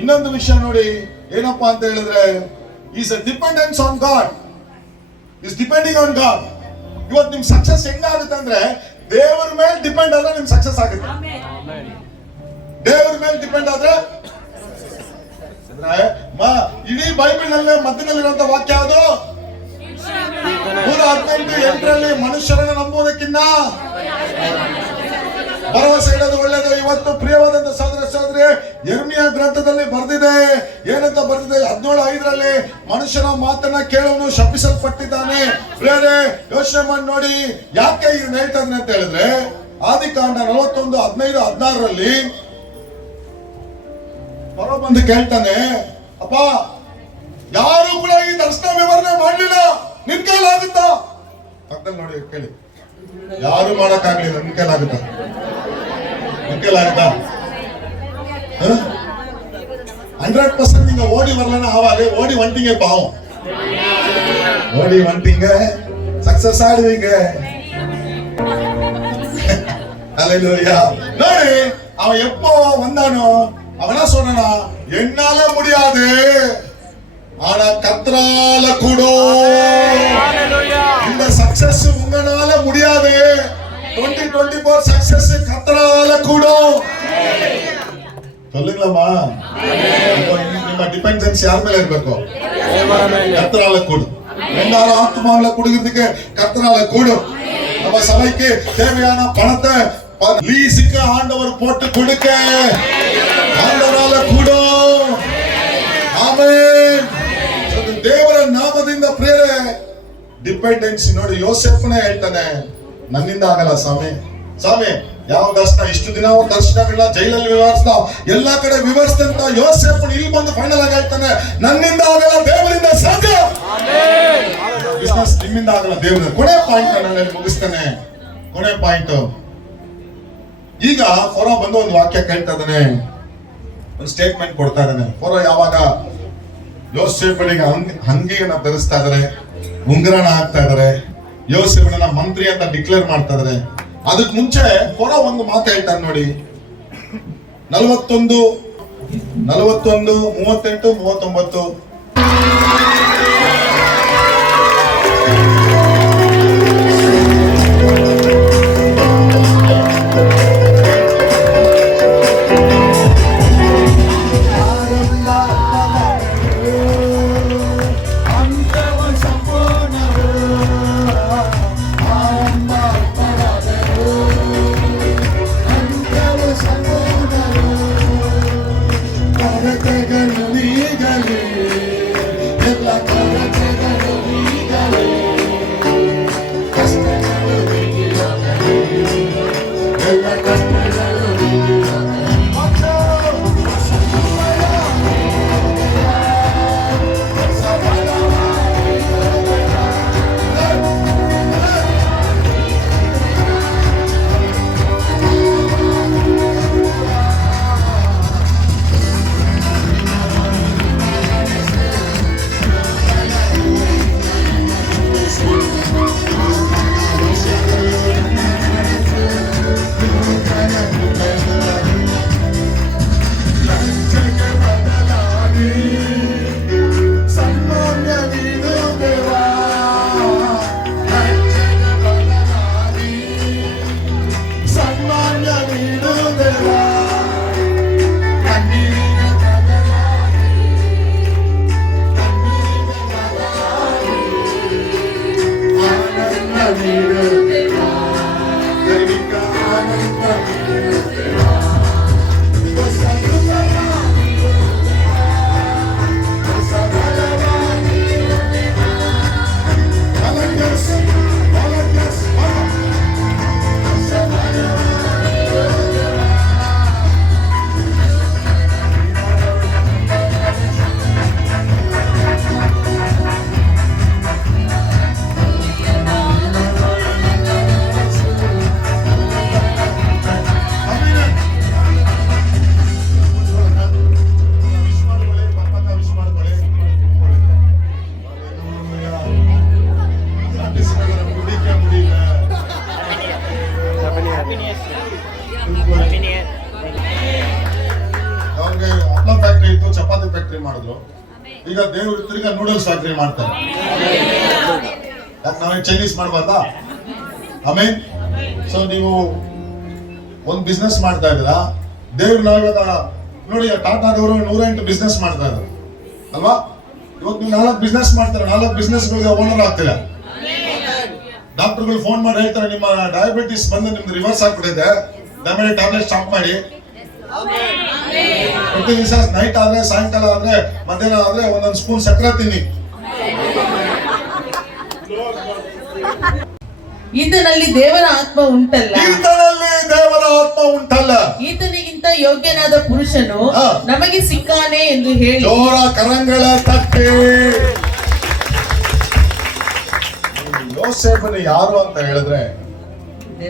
ಇನ್ನೊಂದು ವಿಷಯ ನೋಡಿ, ಏನಪ್ಪಾ ಅಂತ ಹೇಳಿದ್ರೆ, is a dependence on god. Is depending on god. ಇವತ್ತು ನಿಮ್ ಸಕ್ಸಸ್ ಹೆಂಗಾಗುತ್ತೆ ಅಂದ್ರೆ ದೇವರ ಮೇಲೆ ಡಿಪೆಂಡ್ ಆದ್ರೆ ನಿಮ್ ಸಕ್ಸಸ್ ಆಗುತ್ತೆ. ದೇವರ ಮೇಲೆ ಡಿಪೆಂಡ್ ಆದ್ರೆ ಇಡೀ ಬೈಬಲ್ ನಲ್ಲಿ ಮಧ್ಯದಲ್ಲಿರುವಂತ ವಾಕ್ಯ ಯಾವುದು? 1:18 ಮನುಷ್ಯರನ್ನು ನಂಬುವುದಕ್ಕಿಂತ ಭರವಸೆ ಇಡೋದು ಒಳ್ಳೆಯದು. ಇವತ್ತು ಪ್ರಿಯವಾದಂತ ಸಹೋದರ ಸಹೋದರಿ, ಯೆರೆಮೀಯ ಗ್ರಂಥದಲ್ಲಿ ಬರೆದಿದೆ. ಏನಂತ ಬರೆದಿದೆ? 17:5 ಮನುಷ್ಯನ ಮಾತನ್ನ ಕೇಳುವನು ಶಪಿಸಲ್ಪಟ್ಟಿದ್ದಾನೆ. ಬೇರೆ ಯೋಚನೆ ಮಾಡಿ ನೋಡಿ, ಯಾಕೆ ಇದನ್ನ ಹೇಳ್ತಾ ಇದ್ದಾನೆ ಅಂತ ಹೇಳಿದ್ರೆ, ಆದಿಕಾಂಡ 41:15-16 ಹೊರ ಬಂದು ಕೇಳ್ತಾನೆ, ಅಪ್ಪ ಯಾರು ಕೂಡ ಈ ದರ್ಶನ ವಿವರಣೆ ಮಾಡಲಿಲ್ಲ, ನಿನ್ ಕೈಲಾಗುತ್ತಾ? ಪಕ್ಕದಲ್ಲಿ ನೋಡಿ ಕೇಳಿ, ಯಾರು ಮಾಡಕ್ಕಾಗ್ಲಿಲ್ಲ, ನಿನ್ ಕೈಲಾಗುತ್ತಾ? ನಿನ್ ಕೈಲಾಗುತ್ತಾ? 100% நீங்க ஓடி வரலன்னா ஆவாது. ஓடி வந்துட்டீங்க, பாவம். ஓடி வந்துட்டீங்க, சக்சஸ் ஆடுவீங்க. ஹalleluya. ನೋಡಿ, அவன் எப்போ வந்தானோ அவனா சொன்னானா, என்னால முடியாது, ஆனா கர்த்தரால கூடும். இந்த சக்சஸ் உங்களால முடியாது. 2024 சக்சஸ் கர்த்தரால கூடும். சொல்லுங்களாமா? ನಿಮ್ಮ ಡಿಪೆಂಡೆನ್ಸ್ ಯಾರ ಮೇಲೆ ಇರಬೇಕು? கர்த்தரால கூடும். எல்லாரும் ஆத்மாவில கொடுக்கிறதுக்கு கர்த்தரால கூடும். நம்ம சபைக்கு தேவையான பணத்தை லீஸுக்கு ஆண்டவர் போட்டு கொடுக்க ಆಂಡವರಾಲ ಕೂಡೋ. ಆಮೆನ್. ದೇವರ ನಾಮದಿಂದ ಪ್ರಿಯರೇ, ಡಿಪೆಂಡೆನ್ಸಿ ನೋಡಿ. ಯೋಸೇಫನೇ ಹೇಳ್ತಾನೆ, ನನ್ನಿಂದ ಆಗಲ್ಲ ಸ್ವಾಮಿ. ಸ್ವಾಮಿ, ಯಾವ ದರ್ಶನ ಇಷ್ಟು ದಿನ ದರ್ಶನಗಳನ್ನ ಜೈಲಲ್ಲಿ ವಿವರಿಸ್ತಾ, ಎಲ್ಲಾ ಕಡೆ ವಿವರಿಸಿದಂತ ಯೋಸೇಫನ್ ಇಲ್ಲಿ ಬಂದು ಫೈನಲ್ ಆಗಿ ಹೇಳ್ತಾನೆ, ನನ್ನಿಂದ ಆಗಲ್ಲ, ದೇವರಿಂದ ಸಾಧ್ಯ. ಬಿಸ್ನೆಸ್ ನಿಮ್ಮಿಂದ ಆಗಲ್ಲ, ದೇವರ. ಕೊನೆ ಪಾಯಿಂಟ್ ನಾನು ಮುಗಿಸ್ತೇನೆ. ಕೊನೆ ಪಾಯಿಂಟ್. ಈಗ ಫರೋ ಬಂದು ಒಂದು ವಾಕ್ಯ ಕೇಳ್ತಾ ಇದ್ದಾನೆ, ಒಂದು ಸ್ಟೇಟ್ಮೆಂಟ್ ಕೊಡ್ತಾ ಇದ್ದಾನೆ. ಫರೋ ಯಾವಾಗ ಯೋಸೇಫನಿಗೆ ಅಂಗಿಯನ್ನ ಧರಿಸ್ತಾ ಇದಾರೆ, ಉಂಗುರನ ಹಾಕ್ತಾ ಇದಾರೆ, ಯೋಸೇಫನ ಮಂತ್ರಿ ಅಂತ ಡಿಕ್ಲೇರ್ ಮಾಡ್ತಾ ಇದಾರೆ. ಅದಕ್ಕೆ ಮುಂಚೆ ಫರೋ ಒಂದು ಮಾತು ಹೇಳ್ತಾನೆ ನೋಡಿ, 41, 38, 39. ಫ್ಯಾಕ್ಟರಿ ಮಾಡಿದ್ರು, ಈಗ ದೇವರು ತಿರ್ಗಾ ನೂಡಲ್ಸ್ ಫ್ಯಾಕ್ಟರಿ ಮಾಡ್ತಾರೆ. ಯಾಕೆ ನಾವೇ ಚೈನೀಸ್ ಮಾಡಬಾರ್ದಾ? ಆಮೇಲೆ ಸೊ ನೀವು ಒಂದು ಬಿಸ್ನೆಸ್ ಮಾಡ್ತಾ ಇದ್ದೀರಾ, ದೇವ್ರು ನಾವಿವಾಗ ನೋಡಿ ಟಾಟಾದವರು 108 ಬಿಸ್ನೆಸ್ ಮಾಡ್ತಾ ಇದ್ದಾರೆ ಅಲ್ವಾ? ಇವತ್ತು ನೀವು 4 ಬಿಸ್ನೆಸ್ ಮಾಡ್ತಾರೆ, 4 ಬಿಸ್ನೆಸ್ಗಳಿಗೆ ಓನರ್ ಆಗ್ತೀರಾ. ಡಾಕ್ಟರ್ಗಳು ಫೋನ್ ಮಾಡಿ ಹೇಳ್ತಾರೆ ನಿಮ್ಮ ಡಯಾಬಿಟಿಸ್ ಬಂದು ನಿಮ್ದು ರಿವರ್ಸ್ ಆಗ್ಬಿಟ್ಟಿದೆ, ದಯಮಾಡಿ ಟ್ಯಾಬ್ಲೆಟ್ ಸ್ಟಾಪ್ ಮಾಡಿ. ಪ್ರತಿ ದಿವಸ ನೈಟ್ ಆದ್ರೆ, ಸಾಯಂಕಾಲ ಆದ್ರೆ, ಮಧ್ಯಾಹ್ನ ಆದ್ರೆ ಒಂದೊಂದು ಸ್ಪೂನ್ ಸಕ್ಕರೆ ತಿನ್ನಿ. ಈತನಲ್ಲಿ ದೇವರ ಆತ್ಮ ಉಂಟಲ್ಲ, ಈತನಲ್ಲಿ ದೇವರ ಆತ್ಮ ಉಂಟಲ್ಲ, ಈತನಿಗಿಂತ ಯೋಗ್ಯನಾದ ಪುರುಷನು ನಮಗೆ ಸಿಕ್ಕಾನೆ ಎಂದು ಹೇಳಿ ಜೋರ ಕರಂಗಳ ತಟ್ಟೆ. ಯೋಸೇಫನು ಯಾರು ಅಂತ ಹೇಳಿದ್ರೆ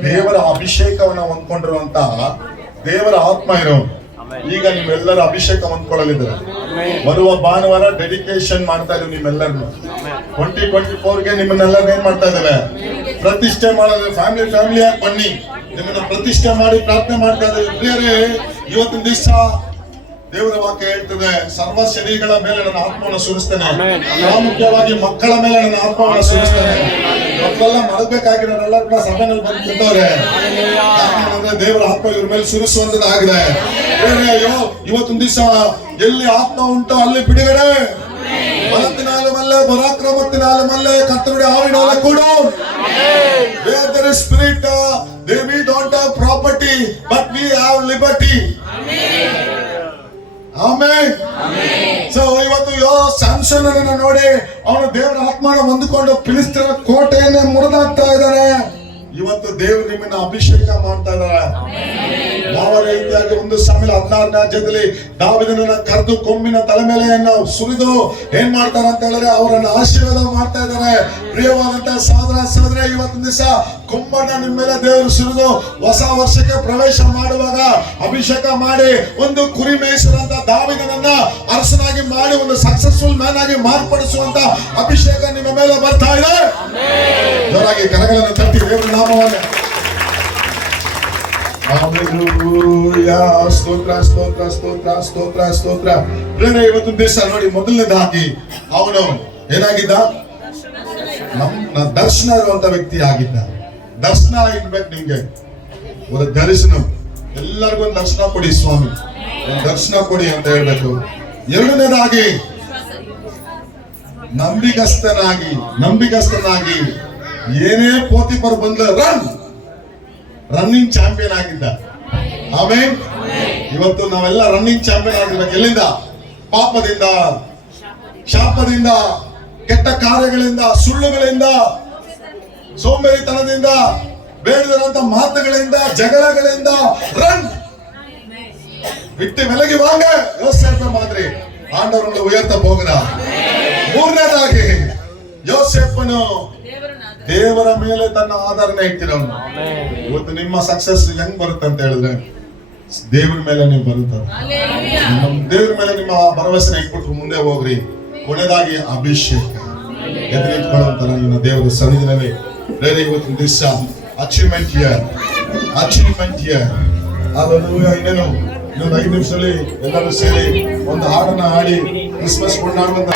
ದೇವರ ಅಭಿಷೇಕವನ್ನ ಹೊಂದ್ಕೊಂಡಿರುವಂತ ದೇವರ ಆತ್ಮ ಇರೋನು. ಈಗ ನಿಮ್ಮೆಲ್ಲರ ಅಭಿಷೇಕ ಹೊಂದ್ಕೊಳ್ಳಲಿದ್ದಾರೆ. ಬರುವ ಭಾನುವಾರ ಡೆಡಿಕೇಶನ್ ಮಾಡ್ತಾ ಇದ್ದೀವಿ ನಿಮ್ಮೆಲ್ಲರನ್ನು. 2024ಗೆ ನಿಮ್ಮನ್ನೆಲ್ಲರೂ ಏನ್ ಮಾಡ್ತಾ ಇದ್ದೇವೆ? ಪ್ರತಿಷ್ಠೆ ಮಾಡೋದು. ಫ್ಯಾಮಿಲಿ ಆಗಿ ಬನ್ನಿ, ನಿಮ್ಮನ್ನ ಪ್ರತಿಷ್ಠೆ ಮಾಡಿ ಪ್ರಾರ್ಥನೆ ಮಾಡ್ತಾ ಇದ್ದೇವೆ. ಪ್ರಿಯರೇ, ಇವತ್ತಿನ ದಿವಸ ದೇವರ ವಾಕ್ಯ ಹೇಳ್ತದೆ, ಸರ್ವ ಶರೀರಗಳ ಮೇಲೆ ನನ್ನ ಆತ್ಮವನ್ನು ಸುರಿಸ್ತೇನೆ, ಪ್ರಾಮುಖ್ಯವಾಗಿ ಮಕ್ಕಳ ಮೇಲೆ ನನ್ನ ಆತ್ಮವನ್ನು ಸುರಿಸ್ತೇನೆ. ಮಕ್ಕಳೆಲ್ಲ ಮಲಗಬೇಕಾಗಿರೋರೆಲ್ಲ ಕೂಡ ಸಭೆನಲ್ಲಿ ಬಂದು ಕೂತವ್ರೆ. ಯಾಕಂದ್ರೆ ದೇವರ ಆತ್ಮ ಇವ್ರ ಮೇಲೆ ಸುರಿಸುವಂತದ್ದಾಗಿದೆ. ಅಯ್ಯೋ, ಇವತ್ತಿನ ದಿವಸ ಎಲ್ಲಿ ಆತ್ಮ ಉಂಟೋ ಅಲ್ಲಿ ಬಿಡುಗಡೆ. ಬಲத்தினாலுமல்ல பராக்கிரமத்தினாலுமல்ல கர்த்தருடைய ஆவியினால கூடும். Where there is spirit, we don't have property, but we have liberty. Amen. So ಇವತ್ತು ಸ್ಯಾಮ್ಸನ್ ಅನ್ನು ನೋಡಿ, ಅವನು ದೇವರ ಆತ್ಮನ ಹೊಂದಿಕೊಂಡು ಫಿಲಿಸ್ತೀಯರ ಕೋಟೆಯನ್ನೇ ಮುರಿದಾಕ್ತಾ ಇದ್ದಾನೆ. ಇವತ್ತು ದೇವರು ನಿಮ್ಮನ್ನ ಅಭಿಷೇಕ ಮಾಡ್ತಾ ಇದ್ದಾರೆ. ಯಾವ ರೀತಿಯಾಗಿ 1 ಸಾಮುವೇಲ 16ನೇ ಅಧ್ಯಾಯದಲ್ಲಿ ದಾವೀದನನ್ನ ಕರೆದು ಕೊಂಬಿನ ತಲೆ ಮೇಲೆಯನ್ನು ಸುರಿದು ಏನ್ ಮಾಡ್ತಾರೆ ಅಂತ ಹೇಳಿದ್ರೆ ಅವರನ್ನ ಆಶೀರ್ವಾದ ಮಾಡ್ತಾ ಇದ್ದಾರೆ. ಪ್ರಿಯವಾದಂತಹ ಸಹೋದರ ಇವತ್ತಿನ ದಿವಸ ಕೊಂಬನ್ನ ನಿಮ್ಮ ಮೇಲೆ ದೇವರು ಸುರಿದು ಹೊಸ ವರ್ಷಕ್ಕೆ ಪ್ರವೇಶ ಮಾಡುವಾಗ ಅಭಿಷೇಕ ಮಾಡಿ ಒಂದು ಕುರಿ ಮೇಯಿಸುವಂತ ದಾವೀದನನ್ನ ಅರಸನಾಗಿ ಮಾಡಿ ಒಂದು ಸಕ್ಸಸ್ಫುಲ್ ಮ್ಯಾನ್ ಆಗಿ ಮಾರ್ಪಡಿಸುವಂತ ಅಭಿಷೇಕ ನಿಮ್ಮ ಮೇಲೆ ಬರ್ತಾ ಇದೆ. ಜೋರಾಗಿ ಕರಗಳನ್ನು ತಟ್ಟಿ ದೇವರ ನಾಮವನ್ನು ಸ್ತೋತ್ರ ಸ್ತೋತ್ರ ಸ್ತೋತ್ರ ಸ್ತೋತ್ರ ಸ್ತೋತ್ರ. ಇವತ್ತು ದಿವಸ ನೋಡಿ, ಮೊದಲನೇದಾಗಿ ಅವನು ಏನಾಗಿದ್ದ? ದರ್ಶನ ಇರುವಂತ ವ್ಯಕ್ತಿ ಆಗಿದ್ದ. ದರ್ಶನ ಆಗಿರ್ಬೇಕು ನಿಮ್ಗೆ. ಒಂದು ದರ್ಶನ, ಎಲ್ಲರಿಗೂ ಒಂದು ದರ್ಶನ ಕೊಡಿ ಸ್ವಾಮಿ, ಒಂದು ದರ್ಶನ ಕೊಡಿ ಅಂತ ಹೇಳ್ಬೇಕು. ಎರಡನೇದಾಗಿ ನಂಬಿಗಸ್ತನಾಗಿ ಏನೇ ಪೋತಿಪರ್ ಬಂದ್ರೆ ರನ್ನಿಂಗ್ ಚಾಂಪಿಯನ್ ಆಗಿದ್ದ. ಆಮೇನ್. ಇವತ್ತು ನಾವೆಲ್ಲ ರನ್ನಿಂಗ್ ಚಾಂಪಿಯನ್ ಆಗಿರ್ಬೇಕು. ಎಲ್ಲಿಂದ? ಪಾಪದಿಂದ, ಶಾಪದಿಂದ, ಕೆಟ್ಟ ಕಾರ್ಯಗಳಿಂದ, ಸುಳ್ಳುಗಳಿಂದ, ಸೋಂಬೇರಿತನದಿಂದ, ಬೇಡದಿರುವಂತ ಮಾತುಗಳಿಂದ, ಜಗಳಗಳಿಂದ ರನ್ விட்டு விலகி வாங்க. யோசேப்பு மாதிரி ஆண்டவரோட உயர்த்த போகிறா. ಮೂರನೇದಾಗಿ ಯೋಸೇಫನು ದೇವರ ಮೇಲೆ ತನ್ನ ಆಧಾರನ ಇಟ್ಟಿರೋನು. ಇವತ್ತು ನಿಮ್ಮ ಸಕ್ಸಸ್ ಹೆಂಗ್ ಬರುತ್ತೆ ಅಂತ ಹೇಳಿದ್ರೆ ದೇವರ ಮೇಲೆ ನೀವು ಬರುತ್ತದೆ. ದೇವರ ಮೇಲೆ ನಿಮ್ಮ ಭರವಸೆ ಇಟ್ಬಿಟ್ಟು ಮುಂದೆ ಹೋಗ್ರಿ. ಕೊನೆಯದಾಗಿ ಅಭಿಷೇಕ ಎದುರಿಟ್ಕೊಳ್ಳುವಂತ ನಿಮ್ಮ ದೇವರ ಸನ್ನಿಧಿನಲ್ಲಿ ಬೇರೆ ಇವತ್ತಿನ ದಿವಸ ಅಚೀವ್ಮೆಂಟ್ ಇಯರ್. ಇನ್ನೇನು ಇನ್ನೊಂದು 5 ನಿಮಿಷದಲ್ಲಿ ಎಲ್ಲರೂ ಸೇರಿ ಒಂದು ಹಾಡನ್ನ ಹಾಡಿ ಕ್ರಿಸ್ಮಸ್ ಕೊಂಡಾಡುವಂತ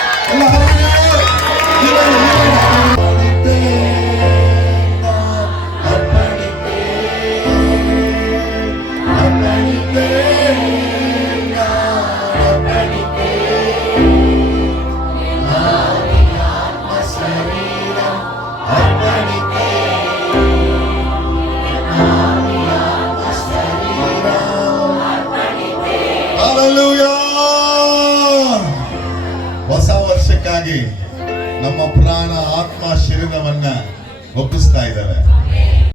ಹೊಸ ವರ್ಷಕ್ಕಾಗಿ ನಮ್ಮ ಪ್ರಾಣ, ಆತ್ಮ, ಶರೀರವನ್ನ ಒಪ್ಪಿಸ್ತಾ ಇದ್ದಾವೆ.